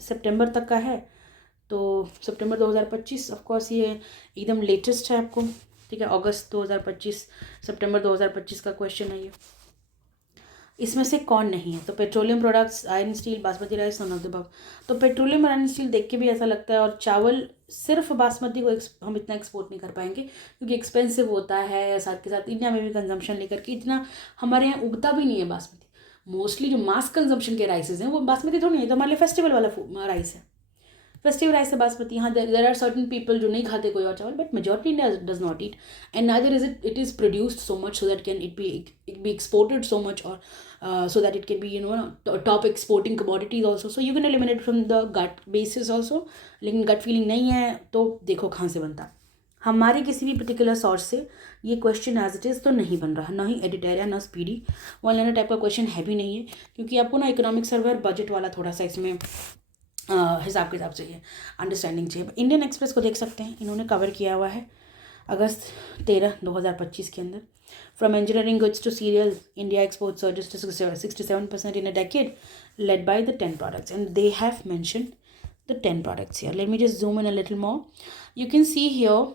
सितंबर तक का है, तो सितंबर 2025, ऑफकोर्स ये एकदम लेटेस्ट है आपको, ठीक है। अगस्त 2025 सितंबर 2025 का क्वेश्चन है ये। इसमें से कौन नहीं है, तो petroleum products, iron steel, basmati rice, none of the above. तो पेट्रोलियम और आयरन स्टील देख के भी ऐसा लगता है, और चावल सिर्फ बासमती को हम इतना एक्सपोर्ट नहीं कर पाएंगे क्योंकि एक्सपेंसिव होता है, साथ के साथ इंडिया में भी कंजम्पशन लेकर के इतना हमारे यहाँ उगता भी नहीं है बासमती। मोस्टली जो मास कंजम्पशन के राइसेस हैं वो बासमती थोड़ी नहीं है, तो हमारे लिए फेस्टिवल वाला राइस है, फेस्टिव राइस है बासमती। हाँ, देर आर सर्टन पीपल जो नहीं खाते कोई और चावल, but majority India does not eat, and neither it is produced so much so that can it be exported so much, और so that it can be top exporting commodities also, so you can eliminate from the gut basis also। लेकिन gut feeling नहीं है तो देखो कहाँ से बनता। हमारे किसी भी पर्टिकुलर सोर्स से ये क्वेश्चन एज इट इज़ तो नहीं बन रहा, ना ही एडिटेरिया ना स्पीडी, वन लाइनर टाइप का क्वेश्चन है भी नहीं है, क्योंकि आपको ना इकोनॉमिक सर्वे और बजट वाला थोड़ा सा इसमें हिसाब किताब चाहिए, अंडरस्टैंडिंग चाहिए। इंडियन एक्सप्रेस को देख सकते हैं, इन्होंने कवर किया हुआ है अगस्त 13, 2025 के अंदर। From engineering goods to cereal, India export surges to 67% in a decade, led by the 10 products, and they have mentioned the 10 products here. Let me just zoom in a little more. You can see here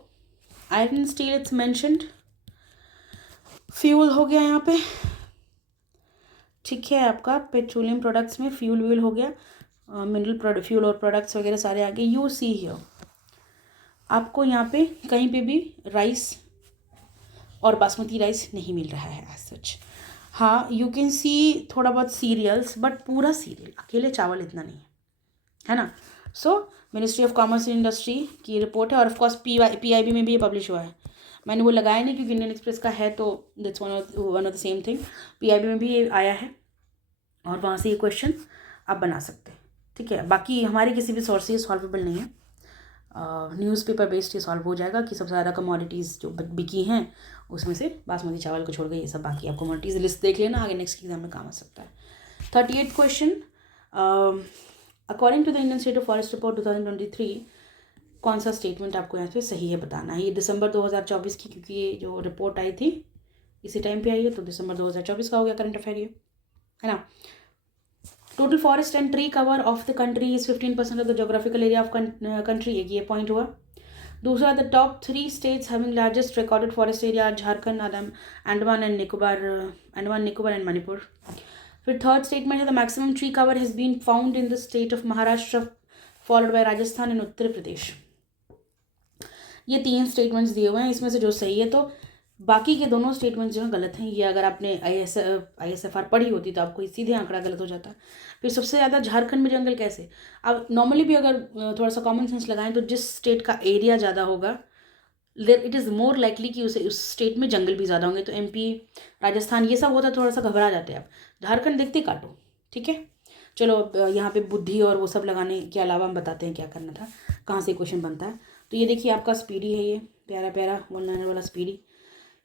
iron steel it's mentioned, fuel हो गया यहाँ पे, ठीक है, आपका petroleum products में fuel व्यूल हो गया, मिनरल प्रोडक्ट फ्यूल और प्रोडक्ट्स वगैरह सारे आगे। यू सी हियर आपको यहाँ पे कहीं पे भी राइस और बासमती राइस नहीं मिल रहा है एज सच। हाँ, यू कैन सी थोड़ा बहुत सीरियल्स, बट पूरा सीरियल अकेले चावल इतना नहीं है ना। सो ministry of commerce and industry की रिपोर्ट है, और ऑफकोर्स PIB में भी ये पब्लिश हुआ है। मैंने वो लगाया नहीं क्योंकि इंडियन एक्सप्रेस का है, तो that's one of the same thing. PIB में भी ये आया है और वहाँ से ये क्वेश्चन आप बना सकते हैं, ठीक है। बाकी हमारे किसी भी सोर्स से ये सॉल्वेबल नहीं है, न्यूज़पेपर बेस्ड ये सॉल्व हो जाएगा कि सबसे ज़्यादा कमोडिटीज़ जो बिकी हैं उसमें से बासमती चावल को छोड़ के ये सब बाकी आप कमोडिटीज़ लिस्ट देख लेना, आगे नेक्स्ट एग्जाम में काम आ सकता है। 38th question, according to the Indian state of forest report 2023, कौन सा स्टेटमेंट आपको यहाँ पे सही है बताना है। ये दिसंबर 2024 की, क्योंकि ये जो रिपोर्ट आई थी इसी टाइम पे आई है, तो दिसंबर 2024 का हो गया करंट अफेयर ये, है ना। Total forest and tree cover of the country is 15% of the geographical area of country, एक ये पॉइंट हुआ। दूसरा, the top 3 states having largest recorded forest area, Jharkhand, Andaman and Nicobar and Manipur. फिर थर्ड स्टेटमेंट है the maximum tree cover has been found in the state of Maharashtra, followed by Rajasthan and Uttar Pradesh. ये 3 statements दिए हुए हैं, इसमें से जो सही है, तो बाकी के दोनों स्टेटमेंट जो हैं गलत हैं। ये अगर आपने ISFR पढ़ी होती तो आपको सीधे आंकड़ा गलत हो जाता। फिर सबसे ज़्यादा झारखंड में जंगल कैसे, अब नॉर्मली भी अगर थोड़ा सा कॉमन सेंस लगाएं तो जिस स्टेट का एरिया ज़्यादा होगा इट इज़ मोर लाइकली कि उस स्टेट में जंगल भी ज़्यादा होंगे। तो MP, राजस्थान, ये सब होता है, थोड़ा सा घबरा जाते हैं आप। झारखंड देखते काटो, ठीक है। चलो अब यहाँ पे बुद्धि और वो सब लगाने के अलावा हम बताते हैं क्या करना था, कहाँ से क्वेश्चन बनता है। तो ये देखिए आपका स्पीडी है, ये प्यारा प्यारा वन लाइनर वाला स्पीडी।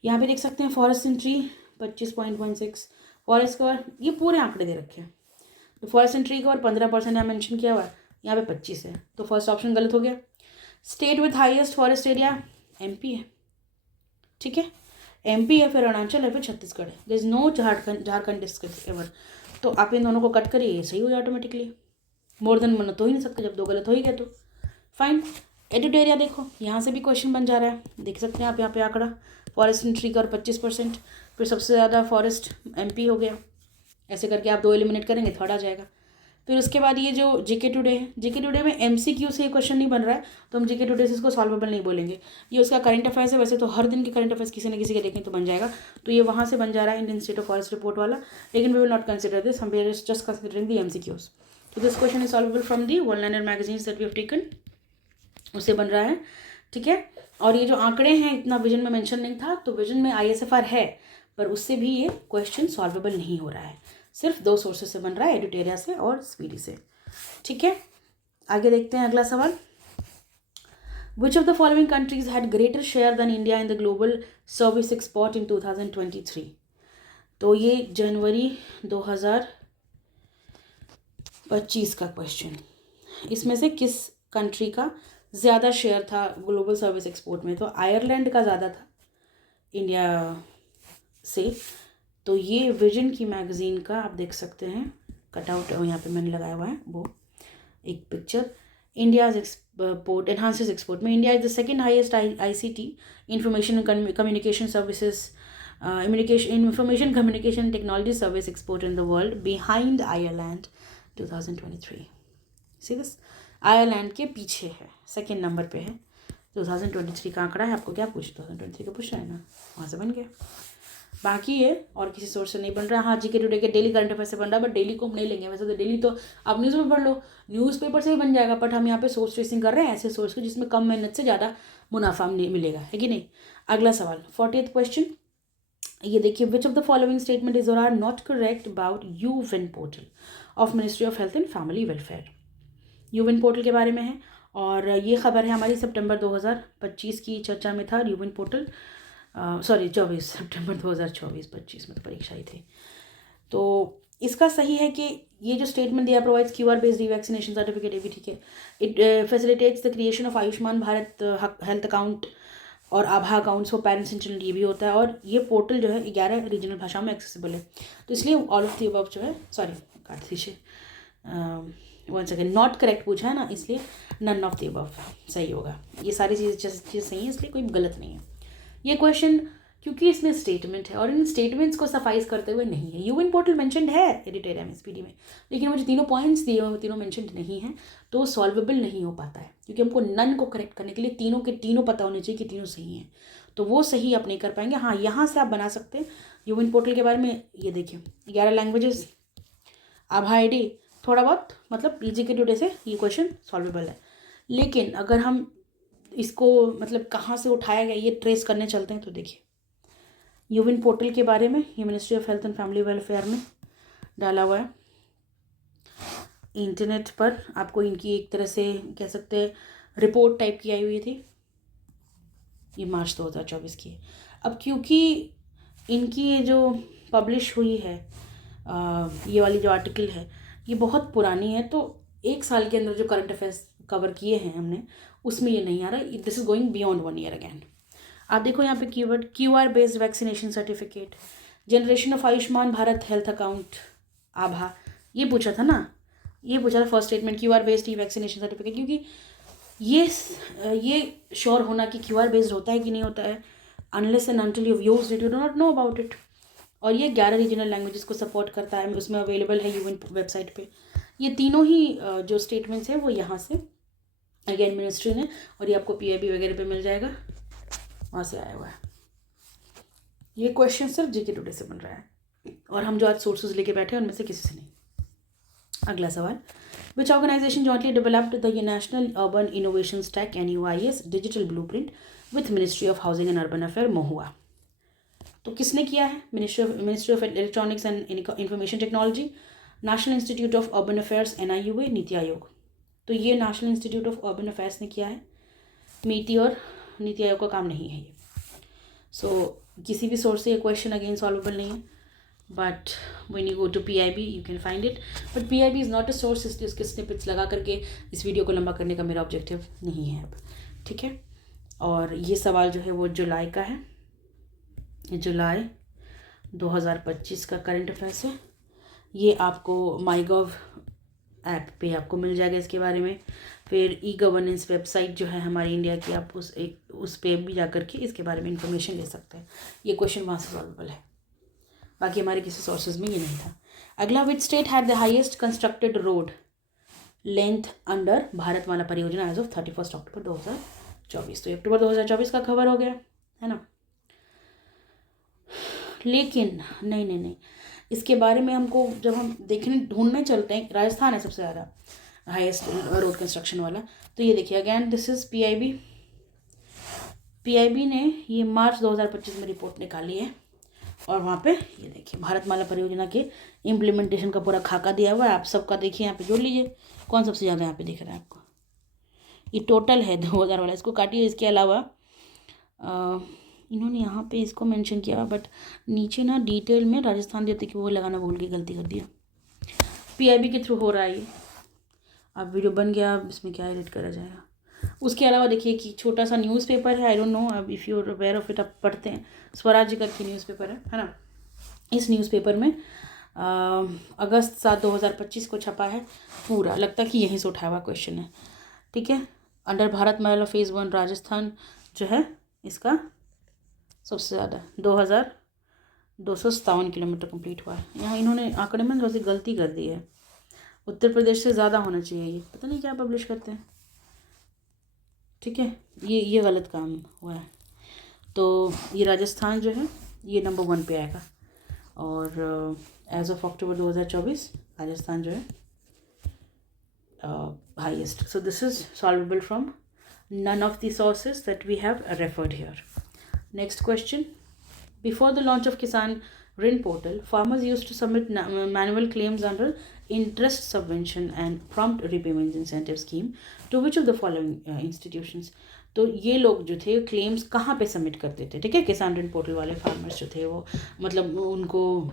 यहाँ पे देख सकते हैं forest and tree 25.16, forest cover, ये पूरे आंकड़े दे रखे हैं। तो फॉरेस्ट एंड ट्री कवर 15% यहाँ मेंशन किया हुआ है, यहाँ पे 25 है, तो फर्स्ट ऑप्शन गलत हो गया। State with highest forest area MP है, ठीक है, MP है, फिर अरुणाचल है, फिर छत्तीसगढ़ है। There is no Jharkhand district ever. तो आप इन दोनों को कट करिए, ये सही हो जाए ऑटोमेटिकली। मोर देन मन तो ही नहीं सकते, जब 2 गलत हो ही गए तो फाइन। एडिट एरिया देखो, यहाँ से भी क्वेश्चन बन जा रहा है, देख सकते हैं आप यहाँ पे आंकड़ा, फॉरेस्ट एंड ट्री कवर 25%, फिर सबसे ज़्यादा फॉरेस्ट MP हो गया। ऐसे करके आप 2 एलिमिनेट करेंगे, थर्ड आ जाएगा। फिर उसके बाद ये जो JK टुडे है, JK टुडे में MCQ से ये क्वेश्चन नहीं बन रहा है, तो हम JK टुडे से इसको सॉल्वेबल नहीं बोलेंगे। ये उसका करंट अफेयर्स है, वैसे तो हर दिन के करंट अफेयर्स किसी न किसी के देखें तो बन जाएगा, तो ये वहाँ से बन जा रहा है Indian state of forest report वाला, लेकिन we will not consider this, हम जस्ट कंसिडरिंग दी MCQs। तो this question is solvable from the one liner magazines that we have taken, उससे बन रहा है, ठीक है। और ये जो आंकड़े हैं इतना विजन में मेंशन नहीं था, तो विजन में ISFR है, पर उससे भी ये क्वेश्चन सॉल्वेबल नहीं हो रहा है, सिर्फ 2 सोर्सेस से बन रहा है, एडिटेरिया से और स्पीडी से, ठीक है। आगे देखते हैं अगला सवाल। Which of the following countries had greater share than India in the global service export in 2023? तो ये जनवरी 2025 का क्वेश्चन, इसमें से किस कंट्री का ज़्यादा शेयर था ग्लोबल सर्विस एक्सपोर्ट में। तो आयरलैंड का ज़्यादा था इंडिया से। तो ये विजन की मैगज़ीन का आप देख सकते हैं, कटआउट यहाँ पे मैंने लगाया हुआ है वो एक picture. India's export enhances export में India is the second highest ICT information communication services information communication technology service export in the world behind Ireland 2023। See this, Ireland के पीछे है, सेकेंड नंबर पे है। 2023 का आंकड़ा है, आपको क्या पूछ 2023 का पूछ रहा है ना, वहाँ से बन गया। बाकी ये और किसी सोर्स से नहीं बन रहा है। हाँ, JK टुडे के डेली करंट अफेयर से बन रहा है, बट डेली को हम नहीं लेंगे। वैसे तो डेली तो आप न्यूज़ में पढ़ लो, न्यूज़पेपर से भी बन जाएगा, बट हम यहाँ पे सोर्स ट्रेसिंग कर रहे हैं ऐसे सोर्स को जिसमें कम मेहनत से ज़्यादा मुनाफा मिलेगा, है कि नहीं। अगला सवाल 40th क्वेश्चन, ये देखिए, which of the following statement is और आर नॉट करेक्ट अबाउट यूविन portal of ministry of health and family welfare. यूविन पोर्टल के बारे में है, और ये ख़बर है हमारी सितंबर 2025 की। चर्चा में था यूविन पोर्टल, सॉरी 24 सितंबर 2024, 25 में तो परीक्षा ही थी। तो इसका सही है कि ये जो स्टेटमेंट दिया, provides QR based vaccination certificate, ये भी ठीक है। It facilitates the creation of Ayushman Bharat health account और आभा accounts for parents and children, ये भी होता है। और ये पोर्टल जो है 11 रीजनल भाषाओं में एक्सेसिबल है। तो इसलिए ऑल ऑफ द अबव जो है, सॉरी काट दीजिए, वन सेकेंड, नॉट करेक्ट पूछा है ना, इसलिए नन ऑफ द अबव सही होगा। ये सारी चीज़ें सही हैं, इसलिए कोई गलत नहीं है ये क्वेश्चन, क्योंकि इसमें स्टेटमेंट है और इन स्टेटमेंट्स को सफाइज करते हुए नहीं है। यूविन पोर्टल मेंशनड है एडिटेरिया में, SPD में, लेकिन वो जो तीनों पॉइंट्स दिए हुए तीनों मेंशनड नहीं है, तो सॉल्वेबल नहीं हो पाता है, क्योंकि हमको नन को करेक्ट करने के लिए तीनों के तीनों पता होने चाहिए कि तीनों सही हैं, तो वो सही आप नहीं कर पाएंगे। हाँ, यहाँ से आप बना सकते हैं यूविन पोर्टल के बारे में। ये देखिए 11 लैंग्वेजेस, आभा ID, थोड़ा बहुत मतलब EGK टुडे से ये क्वेश्चन सॉल्वेबल है। लेकिन अगर हम इसको मतलब कहाँ से उठाया गया ये ट्रेस करने चलते हैं, तो देखिए यूविन पोर्टल के बारे में ये ministry of health and family welfare में डाला हुआ है। इंटरनेट पर आपको इनकी एक तरह से कह सकते हैं रिपोर्ट टाइप की आई हुई थी, ये मार्च 2024 की है। अब क्योंकि इनकी ये जो पब्लिश हुई है ये वाली जो आर्टिकल है ये बहुत पुरानी है, तो एक साल के अंदर जो करंट अफेयर्स कवर किए हैं हमने उसमें ये नहीं आ रहा। This is going beyond 1 year again. आप देखो यहाँ पे keyword QR based vaccination certificate, generation of Ayushman Bharat health account, आभा, ये पूछा था ना, ये पूछा था first statement QR based vaccination certificate, क्योंकि ये श्योर होना कि QR बेस्ड होता है कि नहीं होता है, unless and until you used it you do not know about it. और ये 11 रीजनल लैंग्वेजेस को सपोर्ट करता है, उसमें अवेलेबल है यूविन वेबसाइट पे। ये तीनों ही जो स्टेटमेंट्स हैं वो यहाँ से अगेन मिनिस्ट्री ने, और ये आपको PIB वगैरह पे मिल जाएगा, वहाँ से आया हुआ है। ये क्वेश्चन सिर्फ GK टुडे से बन रहा है और हम जो आज सोर्सेज लेके बैठे हैं उनमें से किसी से नहीं। अगला सवाल, which organization jointly developed the national urban innovation stack NUIS digital blueprint with ministry of housing and urban affair MoHUA. तो किसने किया है? Ministry of electronics and information technology, national institute of urban affairs NIUA, NITI Aayog. तो ये national institute of urban affairs ने किया है, नीति और नीति आयोग का काम नहीं है ये। सो किसी भी सोर्स से ये क्वेश्चन अगेन सॉल्वेबल नहीं है, but when you go to PIB you can find it, but PIB is not a source, इसलिए उसके स्निपेट्स लगा करके इस वीडियो को लंबा करने का मेरा ऑब्जेक्टिव नहीं है अब, ठीक है। और ये सवाल जो है वो जुलाई का है, जुलाई 2025 का करंट अफेयर्स है। ये आपको MyGov ऐप पे आपको मिल जाएगा इसके बारे में। फिर E-गवर्नेंस वेबसाइट जो है हमारी इंडिया की, आप उस पे भी जा कर के इसके बारे में इंफॉर्मेशन ले सकते हैं। ये क्वेश्चन वहाँ से सॉल्वेबल है, बाकी हमारे किसी सोर्सेज में ये नहीं था। अगला, which state had the highest constructed road length under Bharatmala परियोजना एज ऑफ 31 अक्टूबर 2024। तो अक्टूबर 2024 का खबर हो गया है ना। लेकिन नहीं, इसके बारे में हमको जब हम ढूंढने चलते हैं, राजस्थान है सबसे ज़्यादा हाईएस्ट रोड कंस्ट्रक्शन वाला। तो ये देखिए अगैन दिस इज़ PIB ने ये मार्च 2025 में रिपोर्ट निकाली है, और वहाँ पे ये देखिए भारतमाला परियोजना के इम्प्लीमेंटेशन का पूरा खाका दिया हुआ है। आप सबका देखिए यहाँ पे जोड़ लीजिए कौन सबसे ज़्यादा यहाँ पे दिख रहा है आपको। ये टोटल है 2000 वाला, इसको काटिए। इसके अलावा इन्होंने यहाँ पे इसको मेंशन किया, बट नीचे ना डिटेल में राजस्थान देते कि वो लगाना भूल के गलती कर दिया। PIB के थ्रू हो रहा है ये। अब वीडियो बन गया, अब इसमें क्या एडिट करा जाएगा। उसके अलावा देखिए कि छोटा सा न्यूज़पेपर है, आई डोंट नो अब if you are aware of it, आप पढ़ते हैं, स्वराज्य करके न्यूज़पेपर है ना। इस न्यूज़पेपर में अगस्त 7 2025 को छपा है पूरा, लगता है कि यहीं से उठाया हुआ क्वेश्चन है, ठीक है। अंडर भारतमाला फेज़ 1 राजस्थान जो है इसका सबसे ज़्यादा 2257 किलोमीटर कंप्लीट हुआ है। यहाँ इन्होंने आंकड़े में थोड़ी सी गलती कर दी है, उत्तर प्रदेश से ज़्यादा होना चाहिए, ये पता नहीं क्या पब्लिश करते हैं, ठीक है। ये गलत काम हुआ है। तो ये राजस्थान जो है ये नंबर 1 पे आएगा, और एज ऑफ अक्टूबर 2024 राजस्थान जो है highest. So this is solvable from none of the sources that we have referred here. Next question. Before the launch of Kisan Rin portal, farmers used to submit manual claims under interest subvention and prompt repayment incentive scheme to which of the following institutions। तो ये लोग जो थे claims कहाँ पे submit करते थे, ठीक है, किसान ऋण पोर्टल वाले फार्मर्स जो थे वो मतलब उनको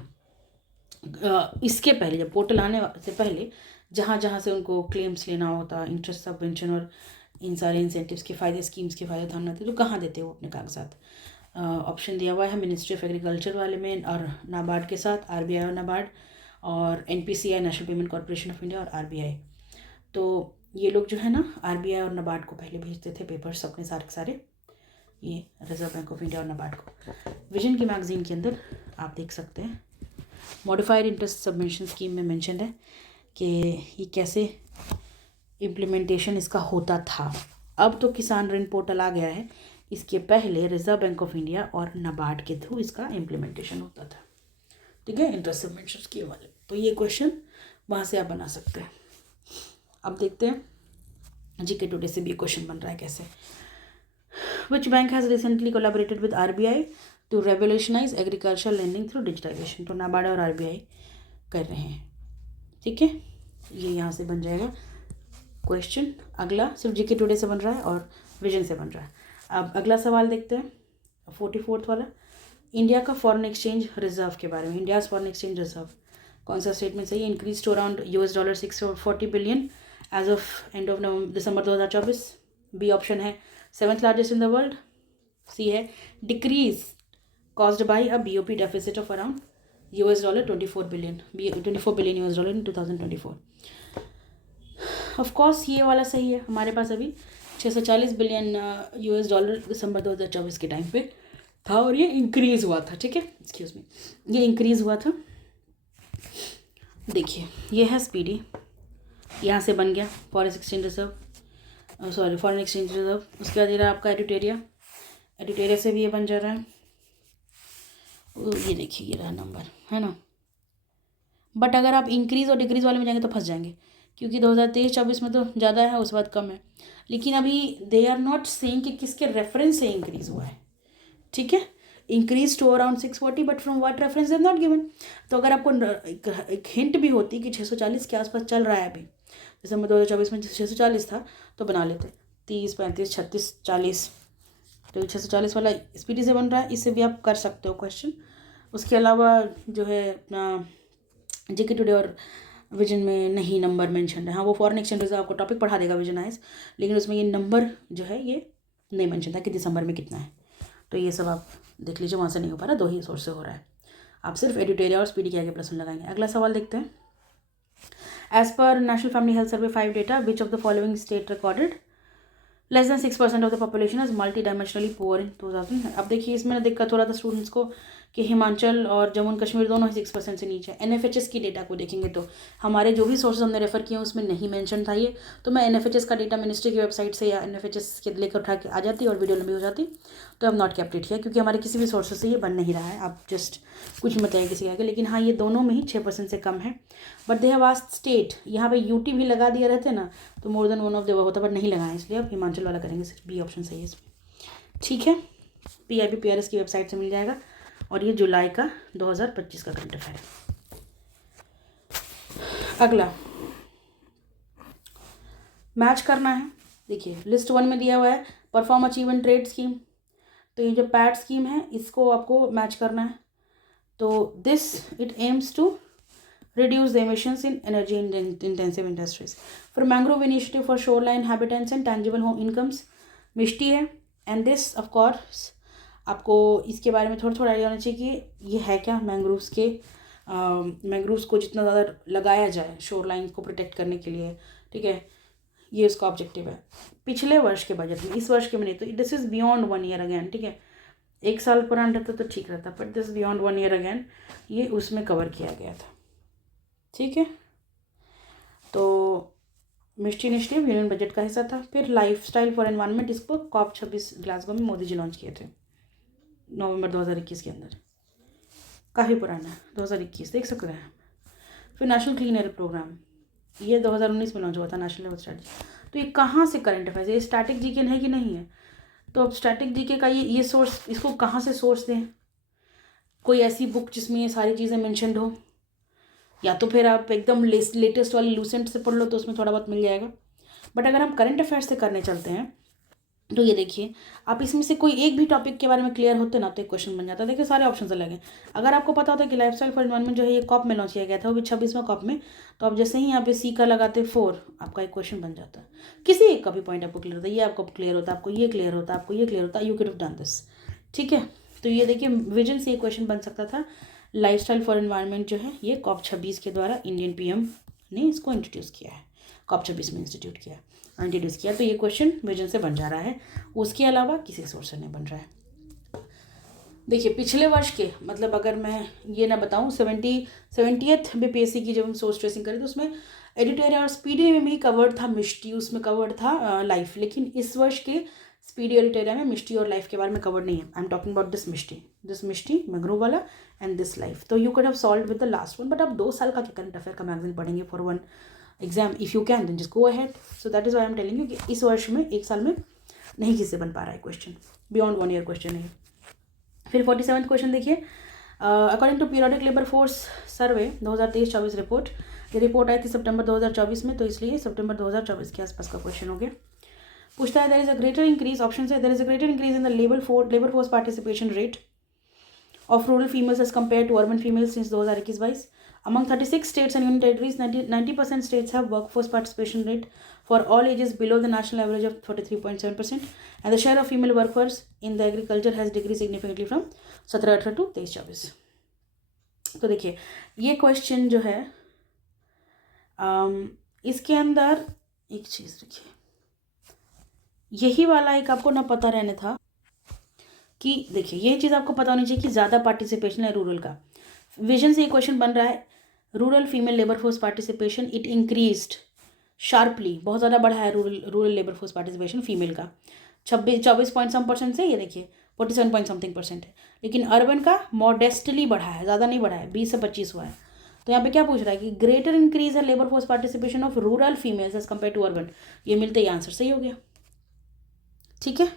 इसके पहले जब पोर्टल आने से पहले जहाँ जहाँ से उनको क्लेम्स लेना होता, इंटरेस्ट सबवेंशन और इन सारे इंसेंटिव्स के फ़ायदे, स्कीम्स के फ़ायदे उठाना थे, तो कहाँ देते वो अपने कागजात। ऑप्शन दिया हुआ है मिनिस्ट्री ऑफ एग्रीकल्चर वाले में और नाबार्ड के साथ, आरबीआई और नाबार्ड, और NPCI national payment corporation of India और आरबीआई। तो ये लोग जो है ना आरबीआई और नाबार्ड को पहले भेजते थे पेपर्स अपने सारे के सारे, ये रिजर्व बैंक ऑफ इंडिया और नाबार्ड को। विजन की मैगजीन के अंदर आप देख सकते हैं मॉडिफाइड इंटरेस्ट सबवेंशन स्कीम में मेंशन है कि ये कैसे इम्प्लीमेंटेशन इसका होता था। अब तो किसान ऋण पोर्टल आ गया है, इसके पहले रिजर्व बैंक ऑफ इंडिया और नाबार्ड के थ्रू इसका इम्प्लीमेंटेशन होता था, ठीक है, इंटरेस्ट सबवेंशन स्कीम वाले। तो ये क्वेश्चन वहाँ से आप बना सकते हैं। अब देखते हैं जीके टुडे से भी क्वेश्चन बन रहा है कैसे। Which bank has recently collaborated with RBI to revolutionise agriculture lending through digitisation. तो नाबार्ड और आरबीआई कर रहे हैं, ठीक है, ये यहाँ से बन जाएगा क्वेश्चन। अगला सिर्फ जीके टुडे से बन रहा है और विजन से बन रहा है। अब अगला सवाल देखते हैं 44 वाला, इंडिया का फॉरेन एक्सचेंज रिजर्व के बारे में। इंडियाज़ फॉरेन एक्सचेंज रिजर्व कौन सा स्टेटमेंट सही है? Increase to around $640 billion as of end of December 2024। B option है 7th largest in the world. C है decrease caused by a BOP deficit of around $24 billion in 2024। Of course ये वाला सही है, हमारे पास अभी $640 बिलियन दिसंबर 2024 के टाइम पे था और ये इंक्रीज़ हुआ था, ठीक है, एक्सक्यूज़ मी, ये इंक्रीज़ हुआ था। देखिए ये है स्पीडी, यहाँ से बन गया foreign exchange reserve, foreign exchange reserve. उसके बाद ये रहा आपका एडिटेरिया से भी ये बन जा रहा है। ये देखिए ये रहा नंबर, है ना। बट अगर आप इंक्रीज़ और डिक्रीज़ वाले में जाएंगे तो फंस जाएंगे, क्योंकि 2023-24 में तो ज़्यादा है, उस बाद कम है। लेकिन अभी दे आर नॉट सेइंग कि किसके रेफरेंस से इंक्रीज़ हुआ है, ठीक है। Increase to around 640 but from what reference is not given. तो अगर आपको एक हिंट भी होती कि 640 के आसपास चल रहा है अभी, दिसंबर 2024 में 640 था, तो बना लेते 30, 35, 36, 40। तो 640 वाला स्पीडी से बन रहा है, इससे भी आप कर सकते हो क्वेश्चन। उसके अलावा जो है अपना जीके टुडे और विजन में नहीं नंबर मेंशन है। हाँ वो फॉरेन एक्सचेंज रिजर्व आपको टॉपिक पढ़ा देगा विजन आइज, लेकिन उसमें ये नंबर जो है ये नहीं मेंशन था कि दिसंबर में कितना है। तो ये सब आप देख लीजिए, वहाँ से नहीं हो पा रहा, 2 ही सोर्स से हो रहा है। आप सिर्फ एडिटोरियल और स्पीडी के आगे प्लस लगाएंगे। अगला सवाल देखते हैं। As per national family health survey 5 data which of the following state recorded less than 6% of the population is multi dimensionally poor in 2000। अब देखिए इसमें दिक्कत हो रहा था स्टूडेंट्स को कि हिमाचल और जम्मू एंड कश्मीर दोनों 6% से नीचे। एनएफएचएस की डेटा को देखेंगे तो हमारे जो भी सोर्सेज हमने रेफर किए उसमें नहीं मेंशन था ये, तो मैं एनएफएचएस का डेटा मिनिस्ट्री की वेबसाइट से या एनएफएचएस के लेकर उठा के आ जाती और वीडियो लंबी हो जाती, तो अब नॉट केप्ट इट हियर, क्योंकि हमारे किसी भी सोर्सेज से ये बन नहीं रहा है। आप जस्ट कुछ भी बताइए किसी आगे, लेकिन हाँ ये दोनों में ही 6% से कम है। But they have asked state, यहाँ पे यूटी भी लगा दिया रहते ना तो मोर देन वन ऑफ द होता, बट नहीं लगाए, इसलिए आप हिमाचल वाला करेंगे। सिर्फ बी ऑप्शन सही है इसमें, ठीक है। PIB PRS की वेबसाइट से मिल जाएगा और ये जुलाई का 2025 का करंट अफेयर। अगला मैच करना है। देखिए लिस्ट 1 में दिया हुआ है perform achieve and trade scheme, तो ये जो पैट स्कीम है इसको आपको मैच करना है। तो this it aims to reduce the emissions in energy intensive industries for mangrove initiative for shoreline habitats and tangible home incomes मिष्टी है। एंड दिस ऑफ कोर्स आपको इसके बारे में थोड़ा आइडिया होना चाहिए कि ये है क्या। मैंग्रोव्स को जितना ज़्यादा लगाया जाए शोर लाइन को प्रोटेक्ट करने के लिए, ठीक है, ये उसका ऑब्जेक्टिव है। पिछले वर्ष के बजट में, इस वर्ष के में नहीं, तो this is beyond 1 year again, ठीक है। 1 साल पुराना रहता तो ठीक रहता, but this beyond 1 year again, ये उसमें कवर किया गया था, ठीक है। तो मिष्टी इनिशिएटिव यूनियन बजट का हिस्सा था। फिर लाइफस्टाइल फॉर एनवायरनमेंट, इसको COP 26 ग्लासगो में मोदी जी लॉन्च किए थे नवंबर 2021 के अंदर, काफ़ी पुराना है, 2021 देख सकते हैं। फिर नेशनल क्लीन एयर प्रोग्राम, ये 2019 में लॉन्च हुआ था, नेशनल लेवल स्ट्रेटजी। तो ये कहाँ से करंट अफेयर्स, ये स्टैटिक जीके है कि नहीं है? तो अब स्टैटिक जीके का ये सोर्स, इसको कहाँ से सोर्स दें? कोई ऐसी बुक जिसमें ये सारी चीज़ें मेंशनड हो, या तो फिर आप एकदम लेटेस्ट वाली लूसेंट से पढ़ लो तो उसमें थोड़ा बहुत मिल जाएगा। बट अगर हम करंट अफेयर्स से करने चलते हैं तो ये देखिए, आप इसमें से कोई एक भी टॉपिक के बारे में क्लियर होते ना तो एक क्वेश्चन बन जाता है। देखिए सारे ऑप्शन अलग हैं। अगर आपको पता होता है कि लाइफस्टाइल फॉर एनवायरनमेंट जो है ये कॉप में लॉन्च किया गया था, वो भी 26वां कॉप में, तो आप जैसे ही यहाँ पे सी का लगाते 4, आपका एक क्वेश्चन बन जाता है। किसी एक का भी पॉइंट आपको क्लियर होता है, ये आपको क्लियर होता है, आपको ये क्लियर होता है, आपको ये क्लियर होता है, you can have done this. ठीक है, तो ये देखिए विजन से ये क्वेश्चन बन सकता था। लाइफस्टाइल फॉर एनवायरनमेंट जो है ये कॉप 26 के द्वारा इंडियन पीएम ने इसको इंट्रोड्यूस किया है, कॉप 26 में इंट्रोड्यूस किया, तो ये क्वेश्चन विजन से बन जा रहा है। उसके अलावा किसी सोर्स से नहीं बन रहा है। देखिए पिछले वर्ष के, मतलब अगर मैं ये ना बताऊँ 70th बीपीएससी की जब हम सोर्स ट्रेसिंग करें तो उसमें एडिटोरियल और स्पीडी में भी कवर्ड था मिष्टी, उसमें कवर्ड था लाइफ। लेकिन इस वर्ष के स्पीडी एडिटोरियल में मिष्टी और लाइफ के बारे में कवर्ड नहीं है। I am talking about this Mishti mangrove वाला एंड दिस लाइफ। तो you can have solve with the last one, but आप 2 साल का करंट अफेयर का मैगजीन पढ़ेंगे for one exam. If you can then just go ahead. So that is why I am telling you कि इस वर्ष में, एक साल में नहीं किसी से बन पा रहा है क्वेश्चन, बियॉन्ड 1 ईयर क्वेश्चन है। फिर 47वां क्वेश्चन देखिए, according to periodic labour force survey 2023-24 report, ये रिपोर्ट आई थी सितंबर 2024 में, तो इसलिए सितंबर 2024 के आसपास का क्वेश्चन हो गया। पूछता है there is a greater increase, option है there is a greater increase in the labour force participation rate of rural females as compared to urban females since 2021-22. Among 36 states and union territories, 90% states have workforce participation rate for all ages below the national average of 43.7%, and the share of female workforce in the agriculture has decreased significantly from 17-18 to 23-24. तो देखिए ये question जो है इसके अंदर एक चीज़ देखिए, यही वाला एक आपको ना पता रहने था कि देखिए ये चीज़ आपको पता होनी चाहिए कि ज़्यादा पार्टिसिपेशन है रूरल का। विजन से ये क्वेश्चन बन रहा है, rural female labour force participation it increased sharply, बहुत ज़्यादा बढ़ा है rural labour force participation female का 24% से ये देखिए 47% है। लेकिन अर्बन का मॉडेस्टली बढ़ा है, ज़्यादा नहीं बढ़ा है, 20 से 25 हुआ है। तो यहाँ पे क्या पूछ रहा है कि ग्रेटर इंक्रीज है labour force participation of rural females as compare to urban. ये मिलते ही आंसर सही हो गया। ठीक है,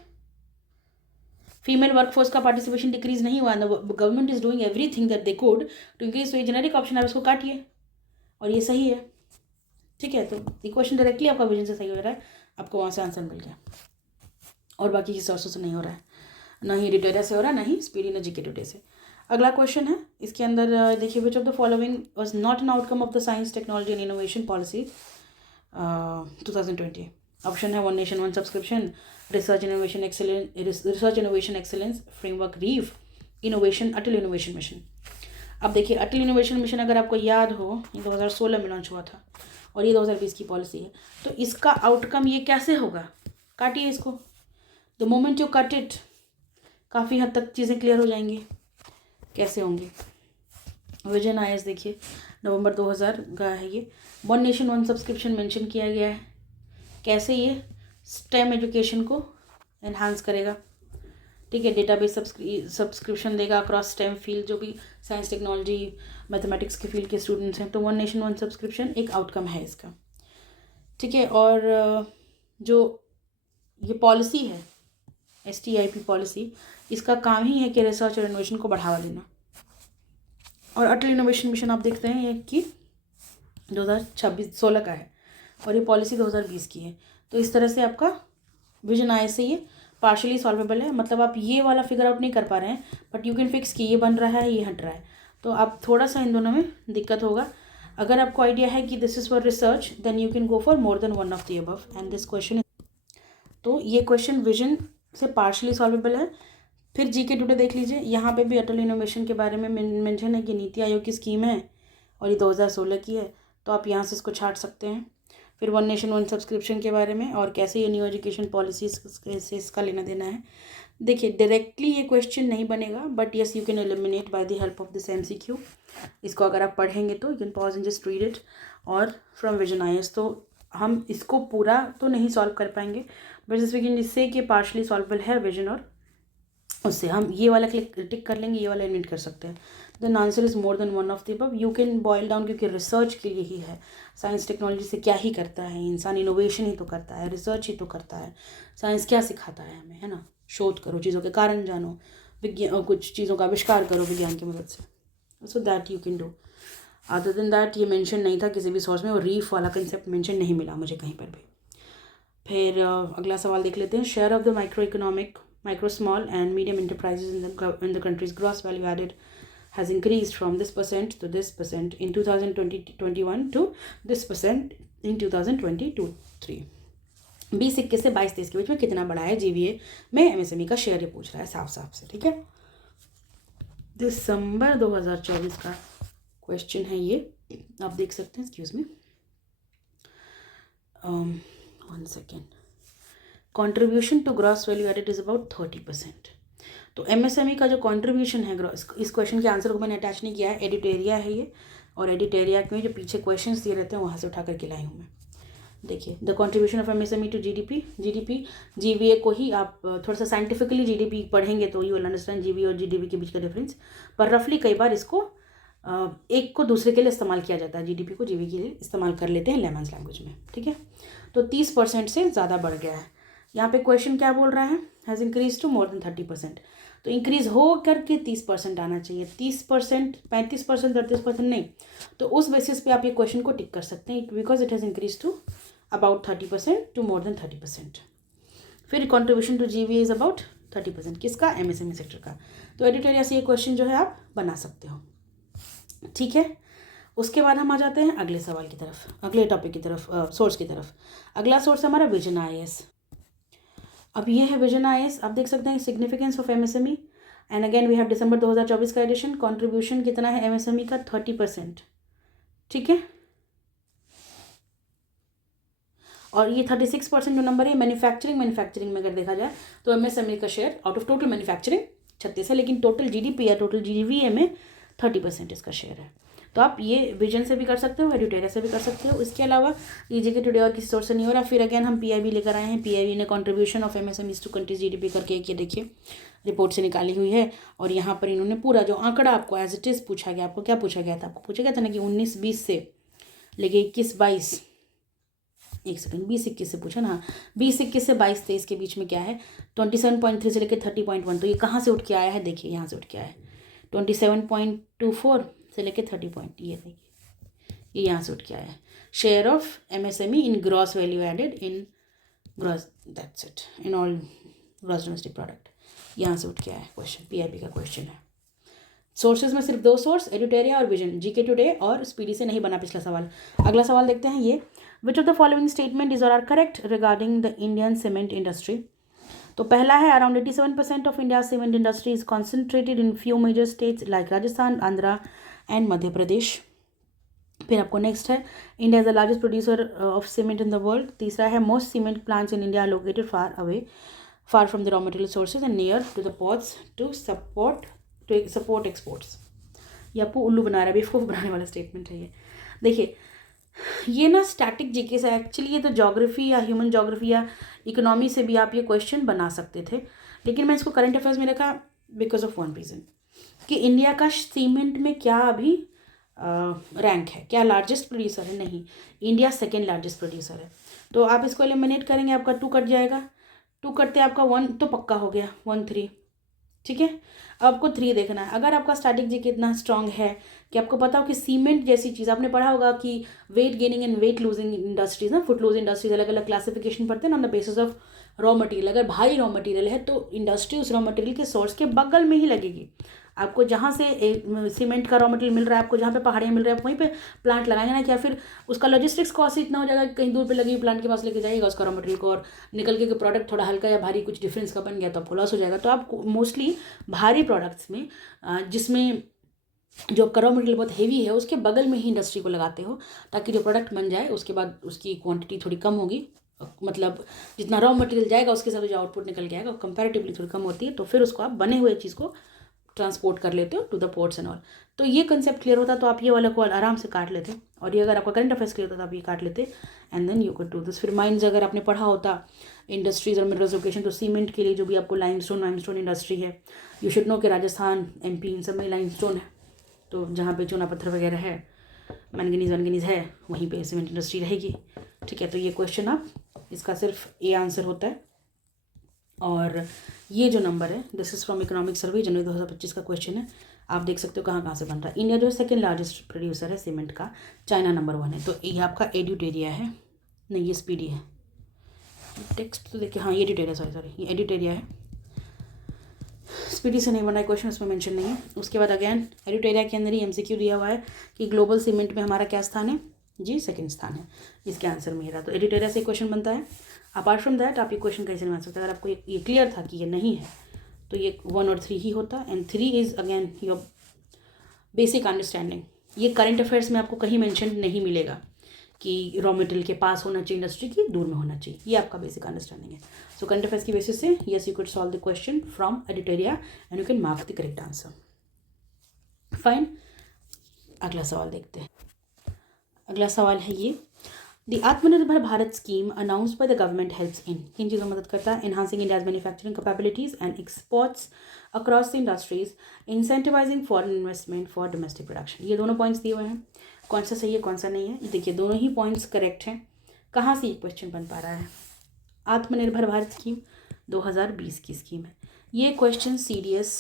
फीमेल वर्कफोर्स का पार्टिसिपेशन डिक्रीज नहीं हुआ, government is doing everything that they could to increase. तो ये जेनेरिक ऑप्शन है, इसको काटिए और ये सही है। ठीक है, तो ये क्वेश्चन डायरेक्टली आपका विजन से सही हो रहा है, आपको वहाँ से आंसर मिल गया और बाकी किसी सोर्स से नहीं हो रहा है, ना ही एडिटोरियल से हो रहा है, ना ही स्पीडी, ना जीके टुडे से। अगला क्वेश्चन है इसके अंदर देखिए, which of the following was not an outcome of the science technology and innovation policy 2020। Option है one nation one subscription, research innovation excellence framework, रीव इनोवेशन, अटल इनोवेशन मिशन। अब देखिए अटल इनोवेशन मिशन अगर आपको याद हो ये 2016 में लॉन्च हुआ था और ये 2020 की पॉलिसी है। तो इसका आउटकम ये कैसे होगा, काटिए इसको। The moment you cut it काफ़ी हद तक चीज़ें क्लियर हो जाएंगी कैसे होंगी। विजन आईएएस देखिए नवंबर 2000 का है ये। One nation one subscription mention किया गया है, कैसे ये स्टेम एजुकेशन को एनहांस करेगा। ठीक है, डेटाबेस सब्सक्रिप्शन देगा अक्रॉस स्टेम फील्ड, जो भी साइंस टेक्नोलॉजी मैथमेटिक्स के फील्ड के स्टूडेंट्स हैं। तो वन नेशन वन सब्सक्रिप्शन एक आउटकम है इसका। ठीक है, और जो ये पॉलिसी है STIP पॉलिसी, इसका काम ही है कि रिसर्च और इनोवेशन को बढ़ावा देना। और अटल इनोवेशन मिशन आप देखते हैं ये कि 2016 का है और ये पॉलिसी 2020 की है। तो इस तरह से आपका विजन आए से ये पार्शली सॉल्वेबल है, मतलब आप ये वाला फिगर आउट नहीं कर पा रहे हैं बट यू कैन फिक्स कि ये बन रहा है, ये हट रहा है। तो आप थोड़ा सा इन दोनों में दिक्कत होगा। अगर आपको आइडिया है कि this is for research then you can go for more than one of the above and this question. तो ये क्वेश्चन विजन से पार्शली सॉल्वेबल है। फिर जीके टुडे देख लीजिए, यहाँ पे भी अटल इनोवेशन के बारे में मेंशन है कि नीति आयोग की स्कीम है और ये 2016 की है, तो आप यहाँ से इसको छाट सकते हैं। फिर वन नेशन वन सब्सक्रिप्शन के बारे में और कैसे ये न्यू एजुकेशन पॉलिसी से इसका लेना देना है। देखिए डायरेक्टली ये क्वेश्चन नहीं बनेगा but yes you can eliminate by the help of this MCQ। इसको अगर आप पढ़ेंगे तो you can pause and just read it. और फ्रॉम विजन आईएएस तो हम इसको पूरा तो नहीं सॉल्व कर पाएंगे बट जिस वी कैन जिससे कि पार्शली सॉल्वेबल है विजन, और उससे हम ये वाला टिक कर लेंगे, ये वाला एलिमिनेट कर सकते हैं। Then answer is more than one of the above. You can boil down, क्योंकि रिसर्च के लिए ही है। साइंस टेक्नोलॉजी से क्या ही करता है इंसान, इनोवेशन ही तो करता है, रिसर्च ही तो करता है। साइंस क्या सिखाता है हमें, है ना, शोध करो, चीज़ों के कारण जानो, विज्ञान कुछ चीज़ों का आविष्कार करो विज्ञान की मदद से। So that you can do. Other than that ये मेंशन नहीं था किसी भी सोर्स में, और रीफ वाला कंसेप्ट मेंशन नहीं मिला मुझे कहीं पर भी। फिर अगला सवाल देख लेते हैं। Share of the micro small and medium enterprises in the country's gross value added has increased from this percent to this percent in 2020-21 to this percent in 2022-3। 2021 से 22-23 के बीच में कितना बढ़ा है जीवीए में एमएसएमई का शेयर, ये पूछ रहा है साफ साफ से। ठीक है, दिसंबर 2024 का क्वेश्चन है ये, आप देख सकते हैं। Excuse me, 1 second. Contribution to gross value added is about 30%। तो एमएसएमई का जो कंट्रीब्यूशन है, इस क्वेश्चन के आंसर को मैंने अटैच नहीं किया है, एडिटेरिया है ये, और एडिटेरिया में जो पीछे क्वेश्चंस दिए रहते हैं वहाँ से उठा करके लाई हूँ मैं। देखिए, the contribution of MSME to GDP GVA को ही आप थोड़ा सा साइंटिफिकली जीडीपी पढ़ेंगे तो यू विल अंडरस्टैंड जीवीए और जीडीपी के बीच का डिफरेंस। पर रफली कई बार इसको एक को दूसरे के लिए इस्तेमाल किया जाता है, जीडीपी को जीवी के लिए इस्तेमाल कर लेते हैं लेमन्स लैंग्वेज में। ठीक है, तो 30% से ज़्यादा बढ़ गया है। यहाँ पे क्वेश्चन क्या बोल रहा है, has increase to more than 30%। तो इंक्रीज हो करके 30% आना चाहिए। 30%, 35%, 38% नहीं, तो उस बेसिस पे आप ये क्वेश्चन को टिक कर सकते हैं, because it has increase to about 30% to more than 30%। फिर contribution to GVA is about 30%, किसका, एमएसएमई सेक्टर का। तो एडिटोरियल से ये क्वेश्चन जो है आप बना सकते हो। ठीक है, उसके बाद हम आ जाते हैं अगले सवाल की तरफ, अगले टॉपिक की तरफ, सोर्स की तरफ। अगला सोर्स हमारा विजन आईएएस। अब ये है विजन आईएएस, आप देख सकते हैं significance of MSME, and again we have December 2024 का एडिशन। कंट्रीब्यूशन कितना है एमएसएमई का, 30%। ठीक है, और ये 36% जो नंबर है मैन्युफैक्चरिंग में अगर देखा जाए तो एमएसएमई का share out of total manufacturing 36 है, लेकिन टोटल जीडीपी या टोटल जीवीए में 30% इसका शेयर है। तो आप ये विजन से भी कर सकते हो, एडिटेरिया से भी कर सकते हो। इसके अलावा जीके टुडे और किसी सोर्स से नहीं हो रहा। फिर अगेन हम पीआईबी लेकर आए हैं। पीआईबी ने contribution of MSMEs to country's GDP करके एक ये देखिए रिपोर्ट से निकाली हुई है, और यहाँ पर इन्होंने पूरा जो आंकड़ा आपको एज इट इज़ पूछा गया, आपको क्या पूछा गया था, आपको पूछा गया था ना कि 19-20 से लेके 21-22, एक सेकंड, 20-21 से पूछा ना, 20-21 से 22-23 के बीच में क्या है, 27.3 से लेकर 30.1। तो ये कहाँ से उठ के आया है, देखिए यहाँ से उठ के आया है 27.24 से लेके 30 पॉइंट, ये देखिए ये यहाँ से उठ के आया है। Share of MSME in gross value added in gross, that's it, in all gross domestic product, यहाँ से उठ के आया है क्वेश्चन, पीआईबी का क्वेश्चन है। सोर्सेज में सिर्फ 2 सोर्स, एडिटेरिया और विजन, जीके टुडे और स्पीडी से नहीं बना पिछला सवाल। अगला सवाल देखते हैं ये, which of the following statement is are correct regarding the Indian cement industry. तो पहला है around 87% of India cement industry is concentrated in few major states like Rajasthan, Andhra and Madhya Pradesh. फिर आपको नेक्स्ट है, India is the largest producer of cement in the world. तीसरा है, most cement plants in India are located far from the raw material sources and near to the ports to support exports. ये आपको उल्लू बना रहा है, बेवकूफ़ बनाने वाला स्टेटमेंट है ये। देखिए, ये ना स्टैटिक जीके से, एक्चुअली ये तो ज्योग्राफी या ह्यूमन ज्योग्राफी या इकोनॉमी से भी आप ये क्वेश्चन बना सकते थे, लेकिन मैं इसको करंट अफेयर्स में रखा बिकॉज ऑफ वन रीज़न, कि इंडिया का सीमेंट में क्या अभी रैंक है, क्या लार्जेस्ट प्रोड्यूसर है, नहीं, इंडिया सेकेंड लार्जेस्ट प्रोड्यूसर है। तो आप इसको एलिमिनेट करेंगे, आपका 2 कट जाएगा, 2 कटते आपका 1 तो पक्का हो गया, 1-3। ठीक है, आपको 3 देखना है। अगर आपका स्टैटिक जीके इतना स्ट्रांग है कि आपको पता हो कि सीमेंट जैसी चीज़, आपने पढ़ा होगा कि weight gaining and weight losing industries ना, फुट लूज इंडस्ट्रीज अलग अलग क्लासिफिकेशन पढ़ते हैं ना on the basis of raw material. अगर भारी रॉ मटेरियल है तो इंडस्ट्री उस रॉ मटेरियल के सोर्स के बगल में ही लगेगी। आपको जहाँ से सीमेंट का रॉ मटेरियल मिल रहा है, आपको जहाँ पे पहाड़ियाँ मिल रहा है, आप वहीं पे प्लांट लगाएंगे ना, क्या फिर उसका लॉजिस्टिक्स कॉस्ट इतना हो जाएगा कि कहीं दूर पे लगी हुई प्लांट के पास लेके जाइएगा उसका रॉ मटेरियल को, और निकल के प्रोडक्ट थोड़ा हल्का या भारी कुछ डिफरेंस का बन गया तो आपको लॉस हो जाएगा। तो आप मोस्टली भारी प्रोडक्ट्स में जिसमें जो रॉ मटेरियल बहुत हेवी है उसके बगल में ही इंडस्ट्री को लगाते हो, ताकि जो प्रोडक्ट बन जाए उसके बाद उसकी क्वांटिटी थोड़ी कम होगी, मतलब जितना रॉ मटेरियल जाएगा उसके साथ जो आउटपुट निकल के आएगा कंपैरेटिवली थोड़ी कम होती है, तो फिर उसको आप बने हुए चीज़ को ट्रांसपोर्ट कर लेते हो to the ports and all. तो ये कंसेप्ट क्लियर होता तो आप ये वाला को आराम से काट लेते, और ये अगर आपका करंट अफेयर्स क्लियर होता तो आप ये काट लेते, and then you could do this. फिर माइंस अगर आपने पढ़ा होता इंडस्ट्रीज और मिनरल्स लोकेशन, तो सीमेंट के लिए जो भी आपको लाइमस्टोन इंडस्ट्री है, यू शुड नो कि राजस्थान, एमपी इन सब में लाइमस्टोन है, तो जहाँ पे चूना पत्थर वगैरह है, मैंगनीज है, वहीं पे सीमेंट इंडस्ट्री रहेगी। ठीक है, तो ये क्वेश्चन आप इसका सिर्फ ए आंसर होता है। और ये जो नंबर है, this is from economic survey January 2025 का क्वेश्चन है। आप देख सकते हो कहाँ कहाँ से बन रहा है। इंडिया जो है सेकेंड लार्जेस्ट प्रोड्यूसर है सीमेंट का, चाइना नंबर 1 है। तो ये आपका एडिटेरिया है, नहीं ये स्पीडी है, टेक्स्ट तो देखिए, हाँ ये एडिटेरिया, सॉरी ये एडिटेरिया है, स्पीडी से नहीं बना है क्वेश्चन, उसमें मेंशन नहीं है। उसके बाद अगेन एडिटेरिया के अंदर ही एमसीक्यू दिया हुआ है कि ग्लोबल सीमेंट में हमारा क्या स्थान है जी, सेकंड स्थान है, इसके आंसर में रहा। तो एडिटेरिया से क्वेश्चन बनता है। अपार्ट फ्रॉम दैट आप ये क्वेश्चन कैसे नहीं बना सकते, अगर आपको ये क्लियर था कि ये नहीं है तो ये 1 और 3 ही होता। And 3 is again your basic understanding. ये करंट अफेयर्स में आपको कहीं मेंशन नहीं मिलेगा कि रॉ मटेरियल के पास होना चाहिए इंडस्ट्री की, दूर में होना चाहिए, ये आपका बेसिक अंडरस्टैंडिंग है। सो करंट अफेयर्स की बेसिस से yes you could solve the question from editorial and you can mark the correct answer. Fine, अगला सवाल देखते हैं। अगला सवाल है ये, द आत्मनिर्भर Bharat scheme announced by the government helps in, किन चीज़ों में मदद करता है? Enhancing India's manufacturing capabilities and exports across the industries, incentivising foreign investment for domestic production. ये दोनों पॉइंट्स दिए हुए हैं, कौन सा सही है कौन सा नहीं है, देखिए दोनों ही पॉइंट्स करेक्ट हैं। कहाँ से ये क्वेश्चन बन पा रहा है? आत्मनिर्भर भारत स्कीम 2020 की स्कीम है। ये क्वेश्चन CDS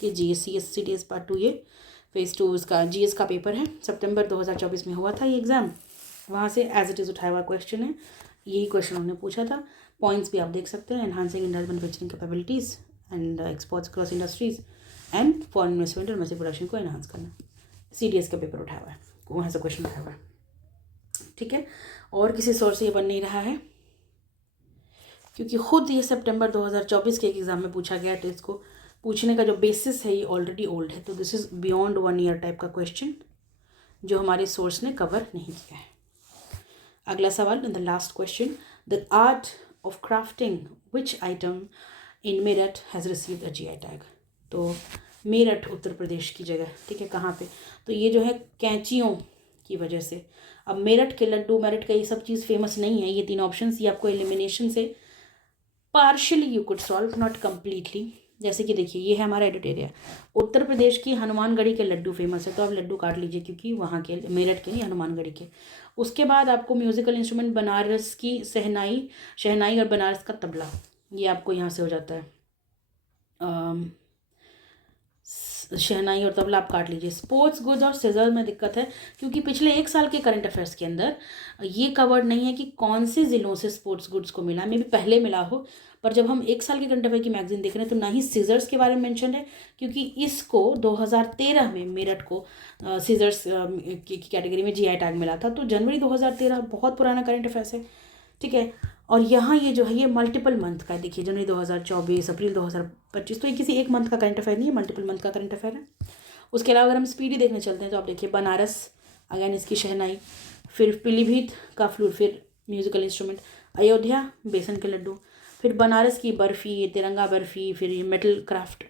के GS CDS पार्ट 2 ये फेज़ 2 इसका GS का पेपर है, सितंबर 2024 में हुआ था ये एग्ज़ाम, वहाँ से एज इट इज़ उठाया हुआ क्वेश्चन है। यही क्वेश्चन उन्होंने पूछा था। पॉइंट्स भी आप देख सकते हैं, enhancing India's manufacturing capabilities and exports cross industries and foreign investment और डोमेस्टिक प्रोडक्शन को एनहांस करना। CDS का पेपर उठाया हुआ है, वहाँ से क्वेश्चन उठाया हुआ है, ठीक है। और किसी सोर्स से ये बन नहीं रहा है, क्योंकि खुद ये सितंबर 2024 के एक एग्ज़ाम में पूछा गया, टेस्ट को पूछने का जो बेसिस है ये ऑलरेडी ओल्ड है। तो this is beyond 1 year type का क्वेश्चन जो हमारे सोर्स ने कवर नहीं किया है। अगला सवाल, the last question, the art of crafting which item in Meerut has received a GI tag. तो मेरठ उत्तर प्रदेश की जगह, ठीक है, कहाँ पे? तो ये जो है कैंचियों की वजह से। अब मेरठ के लड्डू, मेरठ का ये सब चीज़ फेमस नहीं है। ये 3 ऑप्शंस ये आपको एलिमिनेशन से partially you could solve, not completely. जैसे कि देखिए ये है हमारा एडिटेरिया, उत्तर प्रदेश की हनुमानगढ़ी के लड्डू फेमस है, तो आप लड्डू काट लीजिए क्योंकि वहाँ के, मेरठ के नहीं हनुमानगढ़ी के। उसके बाद आपको म्यूज़िकल इंस्ट्रूमेंट बनारस की शहनाई और बनारस का तबला, ये आपको यहाँ से हो जाता है, शहनाई और तबला आप काट लीजिए। स्पोर्ट्स गुड्स और सीजर में दिक्कत है क्योंकि पिछले 1 साल के करंट अफेयर्स के अंदर ये कवर्ड नहीं है कि कौन से ज़िलों से स्पोर्ट्स गुड्स को मिला, मे भी पहले मिला हो, पर जब हम 1 साल के करंट अफेयर की मैगजीन देख रहे हैं तो ना ही सीजर्स के बारे में मेंशन है, क्योंकि इसको 2013 में मेरठ को सीजर्स की कैटेगरी में GI टैग मिला था। तो जनवरी 2013 बहुत पुराना करंट अफेयर्स है, ठीक है। और यहाँ ये जो है ये मल्टीपल मंथ का है, देखिए जनवरी 2024, अप्रैल 2025, तो ये किसी एक मंथ का करंट अफेयर नहीं है, मल्टीपल मंथ का करंट अफेयर है। उसके अलावा अगर हम स्पीडी देखने चलते हैं तो आप देखिए बनारस, अगेन इसकी शहनाई, फिर पीलीभीत का फ्लूट, फिर म्यूज़िकल इंस्ट्रूमेंट, अयोध्या बेसन के लड्डू, फिर बनारस की बर्फ़ी, तिरंगा बर्फ़ी, फिर ये मेटल क्राफ्ट,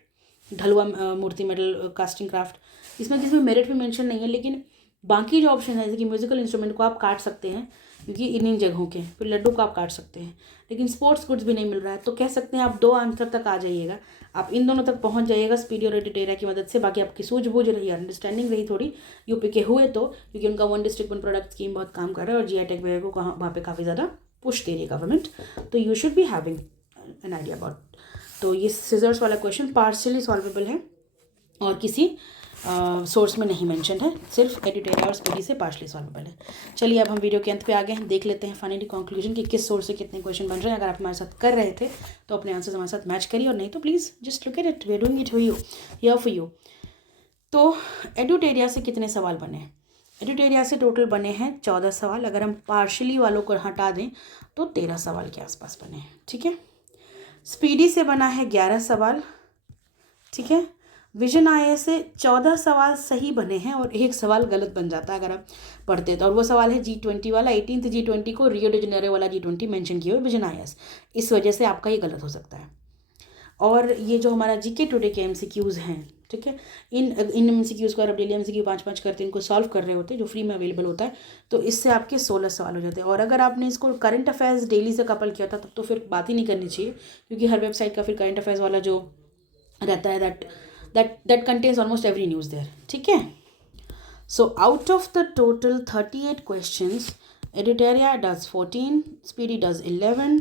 ढलुआ मूर्ति मेटल कास्टिंग क्राफ्ट। इसमें किसी में मेरिट भी मेंशन नहीं है, लेकिन बाकी जो ऑप्शन है जैसे कि म्यूज़िकल इंस्ट्रूमेंट को आप काट सकते हैं क्योंकि इन जगहों के, फिर लड्डू को आप काट सकते हैं, लेकिन स्पोर्ट्स गुड्स भी नहीं मिल रहा है। तो कह सकते हैं आप 2 आंसर तक आ जाइएगा, आप इन दोनों तक पहुंच जाइएगा स्पीडी और एडिटेरिया की मदद से। बाकी आपकी सूझबूझ रही, अंडरस्टैंडिंग रही थोड़ी यूपी के हुए तो, क्योंकि उनका 1 डिस्ट्रिक्ट 1 प्रोडक्ट स्कीम बहुत काम कर रहा है और GI टैग वगैरह को वहाँ पे काफ़ी ज़्यादा पुश दे रही है गवर्नमेंट, तो you should be having an idea about. तो ये सीजर्स वाला क्वेश्चन पार्शियली सॉल्वेबल है और किसी सोर्स में नहीं मेंशन है, सिर्फ एडिटेरिया और स्पीडी से पार्शली सॉल्वेबल है। चलिए अब हम वीडियो के अंत पे आ गए हैं, देख लेते हैं फाइनली कंक्लूजन कि किस सोर्स से कितने क्वेश्चन बन रहे हैं। अगर आप हमारे साथ कर रहे थे तो अपने आंसर्स हमारे साथ मैच करिए, और नहीं तो please just look at it, we are doing it for you, here for you. तो एडिटेरिया से कितने सवाल बने हैं? एडिटेरिया से टोटल बने हैं 14 सवाल, अगर हम पार्शली वालों को हटा दें तो 13 सवाल के आसपास बने हैं, ठीक है। स्पीडी से बना है 11 सवाल, ठीक है। विजन IAS से 14 सवाल सही बने हैं और 1 सवाल गलत बन जाता है अगर आप पढ़ते तो, और वो सवाल है G20 वाला, 18th G20 को रियो डे जेनेरो वाला G20 मेंशन किया हुआ विजन IAS, इस वजह से आपका ये गलत हो सकता है। और ये जो हमारा GK टुडे के MCQs हैं, ठीक है, इन MCQs को आप डेली MCQ 5-5 करते इनको सॉल्व कर रहे होते, जो फ्री में अवेलेबल होता है, तो इससे आपके 16 सवाल हो जाते हैं। और अगर आपने इसको करंट अफेयर्स डेली से कपल किया था तब तो फिर बात ही नहीं करनी चाहिए, क्योंकि हर वेबसाइट का फिर करंट अफेयर्स वाला जो रहता है that contains almost every news there, ठीक है। So out of the total 38 questions, Editeria does 14, Speedy does 11,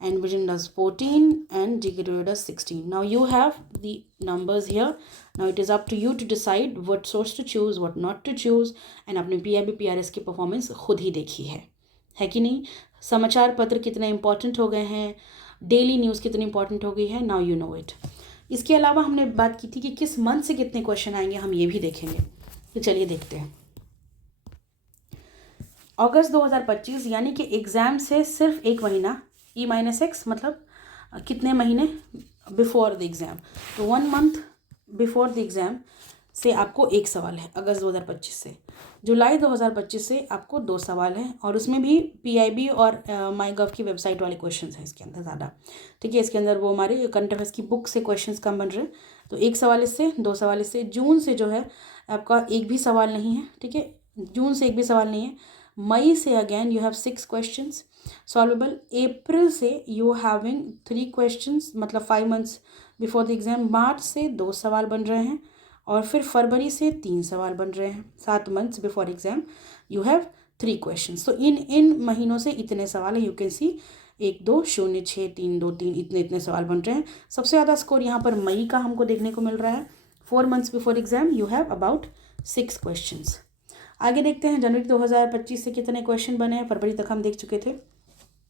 and vision does 14 and GK does 16. Now you have the numbers here. Now it is up to you to decide what source to choose, what not to choose, and अपने PIB PRS की performance खुद ही देखी है कि नहीं. समाचार पत्र कितने इंपॉर्टेंट हो गए हैं, डेली न्यूज़ कितनी इंपॉर्टेंट हो गई है, नाउ यू नो इट. इसके अलावा हमने बात की थी कि किस मंथ से कितने क्वेश्चन आएंगे, हम ये भी देखेंगे. तो चलिए देखते हैं. अगस्त 2025 यानी कि एग्ज़ाम से सिर्फ एक महीना, E-X मतलब कितने महीने बिफोर द एग्ज़ाम. तो 1 मंथ बिफोर द एग्ज़ाम से आपको एक सवाल है अगस्त 2025 से. जुलाई 2025 से आपको 2 सवाल हैं, और उसमें भी PIB और MyGov की वेबसाइट वाले क्वेश्चंस हैं इसके अंदर ज़्यादा. ठीक है, इसके अंदर वो हमारे करंट अफेयर्स की बुक से क्वेश्चंस कम बन रहे हैं. तो एक सवाल इससे, 2 सवाल इससे. जून से जो है आपका एक भी सवाल नहीं है. ठीक है, जून से एक भी सवाल नहीं है. मई से again you have 6 questions solvable. अप्रैल से यू हैविंग 3 क्वेश्चंस, मतलब 5 मंथ्स बिफोर द एग्ज़ाम. मार्च से 2 सवाल बन रहे हैं, और फिर फरवरी से 3 सवाल बन रहे हैं. 7 months before exam you have 3 questions. तो इन महीनों से इतने सवाल हैं. यू कैन सी 1 2 0 6 3 2 3 इतने सवाल बन रहे हैं. सबसे ज़्यादा स्कोर यहाँ पर मई का हमको देखने को मिल रहा है. 4 months before exam you have about 6 questions. आगे देखते हैं जनवरी 2025 से कितने क्वेश्चन बने हैं. फरवरी तक हम देख चुके थे.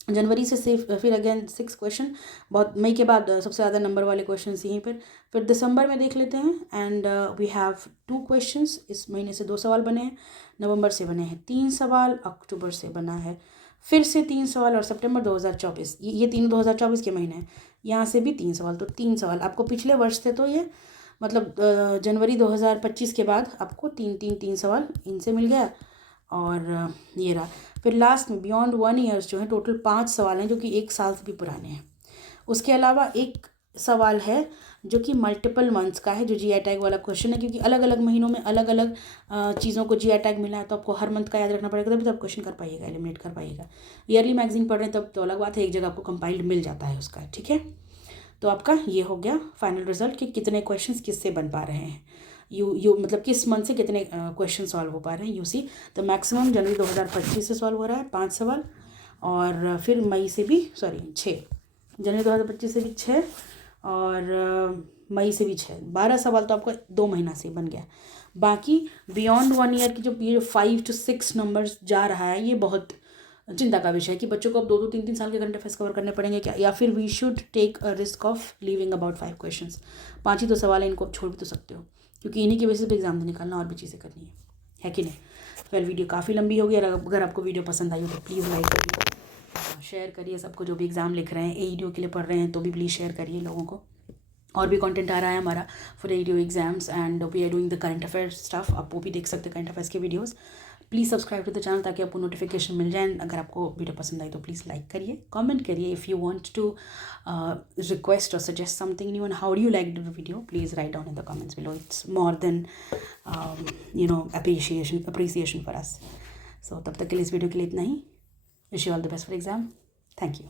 जनवरी से फिर अगेन 6 क्वेश्चन. बहुत मई के बाद सबसे ज़्यादा नंबर वाले क्वेश्चन यहीं पर. फिर दिसंबर में देख लेते हैं, एंड वी हैव 2 क्वेश्चंस. इस महीने से 2 सवाल बने हैं. नवंबर से बने हैं 3 सवाल. अक्टूबर से बना है फिर से 3 सवाल. और सितंबर 2024, ये तीनों 2024 के महीने हैं. यहाँ से भी 3 सवाल. तो 3 सवाल आपको पिछले वर्ष थे, तो ये मतलब जनवरी 2025 के बाद आपको 3 सवाल इनसे मिल गया. और ये रहा. फिर लास्ट में बियॉन्ड 1 ईयर्स जो है टोटल 5 सवाल हैं, जो कि 1 साल से भी पुराने हैं. उसके अलावा एक सवाल है जो कि मल्टीपल मंथ्स का है, जो GI टैग वाला क्वेश्चन है, क्योंकि अलग अलग महीनों में अलग अलग चीज़ों को GI टैग मिला है. तो आपको हर मंथ का याद रखना पड़ेगा, तभी तो आप क्वेश्चन कर पाइएगा, एलिमिनेट कर पाइएगा. ईयरली मैगजीन पढ़ रहे हैं तब तो अलग बात है, एक जगह आपको कंपाइल्ड मिल जाता है उसका. ठीक है, तो आपका ये हो गया फाइनल रिजल्ट कि कितने क्वेश्चंस किससे बन पा रहे हैं. यू मतलब किस मंथ से कितने क्वेश्चन सॉल्व हो पा रहे हैं. यू सी तो मैक्सिमम जनवरी 2025 से सॉल्व हो रहा है 5 सवाल, और फिर मई से भी 6 जनवरी 2025 से भी 6, और मई से भी 6. 12 सवाल तो आपका 2 महीना से बन गया. बाकी बियॉन्ड 1 ईयर की जो पीरियड 5 to 6 नंबर्स जा रहा है, ये बहुत चिंता का विषय है कि बच्चों को अब 2 3 साल के करंट अफेयर्स कवर करने पड़ेंगे क्या, या फिर we should take a risk of leaving about 5 questions. 5 ही तो सवाल है, इनको आप छोड़ भी तो सकते हो, क्योंकि इन्हीं की बेसिस पे एग्जाम तो निकालना, और भी चीज़ें करनी है कि नहीं. फिर वीडियो काफ़ी लंबी होगी. अगर आपको वीडियो पसंद आई हो तो प्लीज़ लाइक करिए, शेयर करिए सबको. जो भी एग्ज़ाम लिख रहे हैं, AEDO के लिए पढ़ रहे हैं, तो भी प्लीज़ शेयर करिए लोगों को. और भी कंटेंट आ रहा है हमारा for AEDO exams, and we are doing the current affair stuff. आप वो भी देख सकते हैं, करंट अफेयर्स के videos. Please subscribe to the channel ताकि आपको नोटिफिकेशन मिल जाए. अगर आपको वीडियो पसंद आई तो प्लीज़ लाइक करिए, कमेंट करिए. If you want to request or suggest something new and how do you like the video, please write down in the comments below. It's more than appreciation for us. So तब तक के लिए इस video के लिए इतना ही. Wish you all the best for exam. Thank you.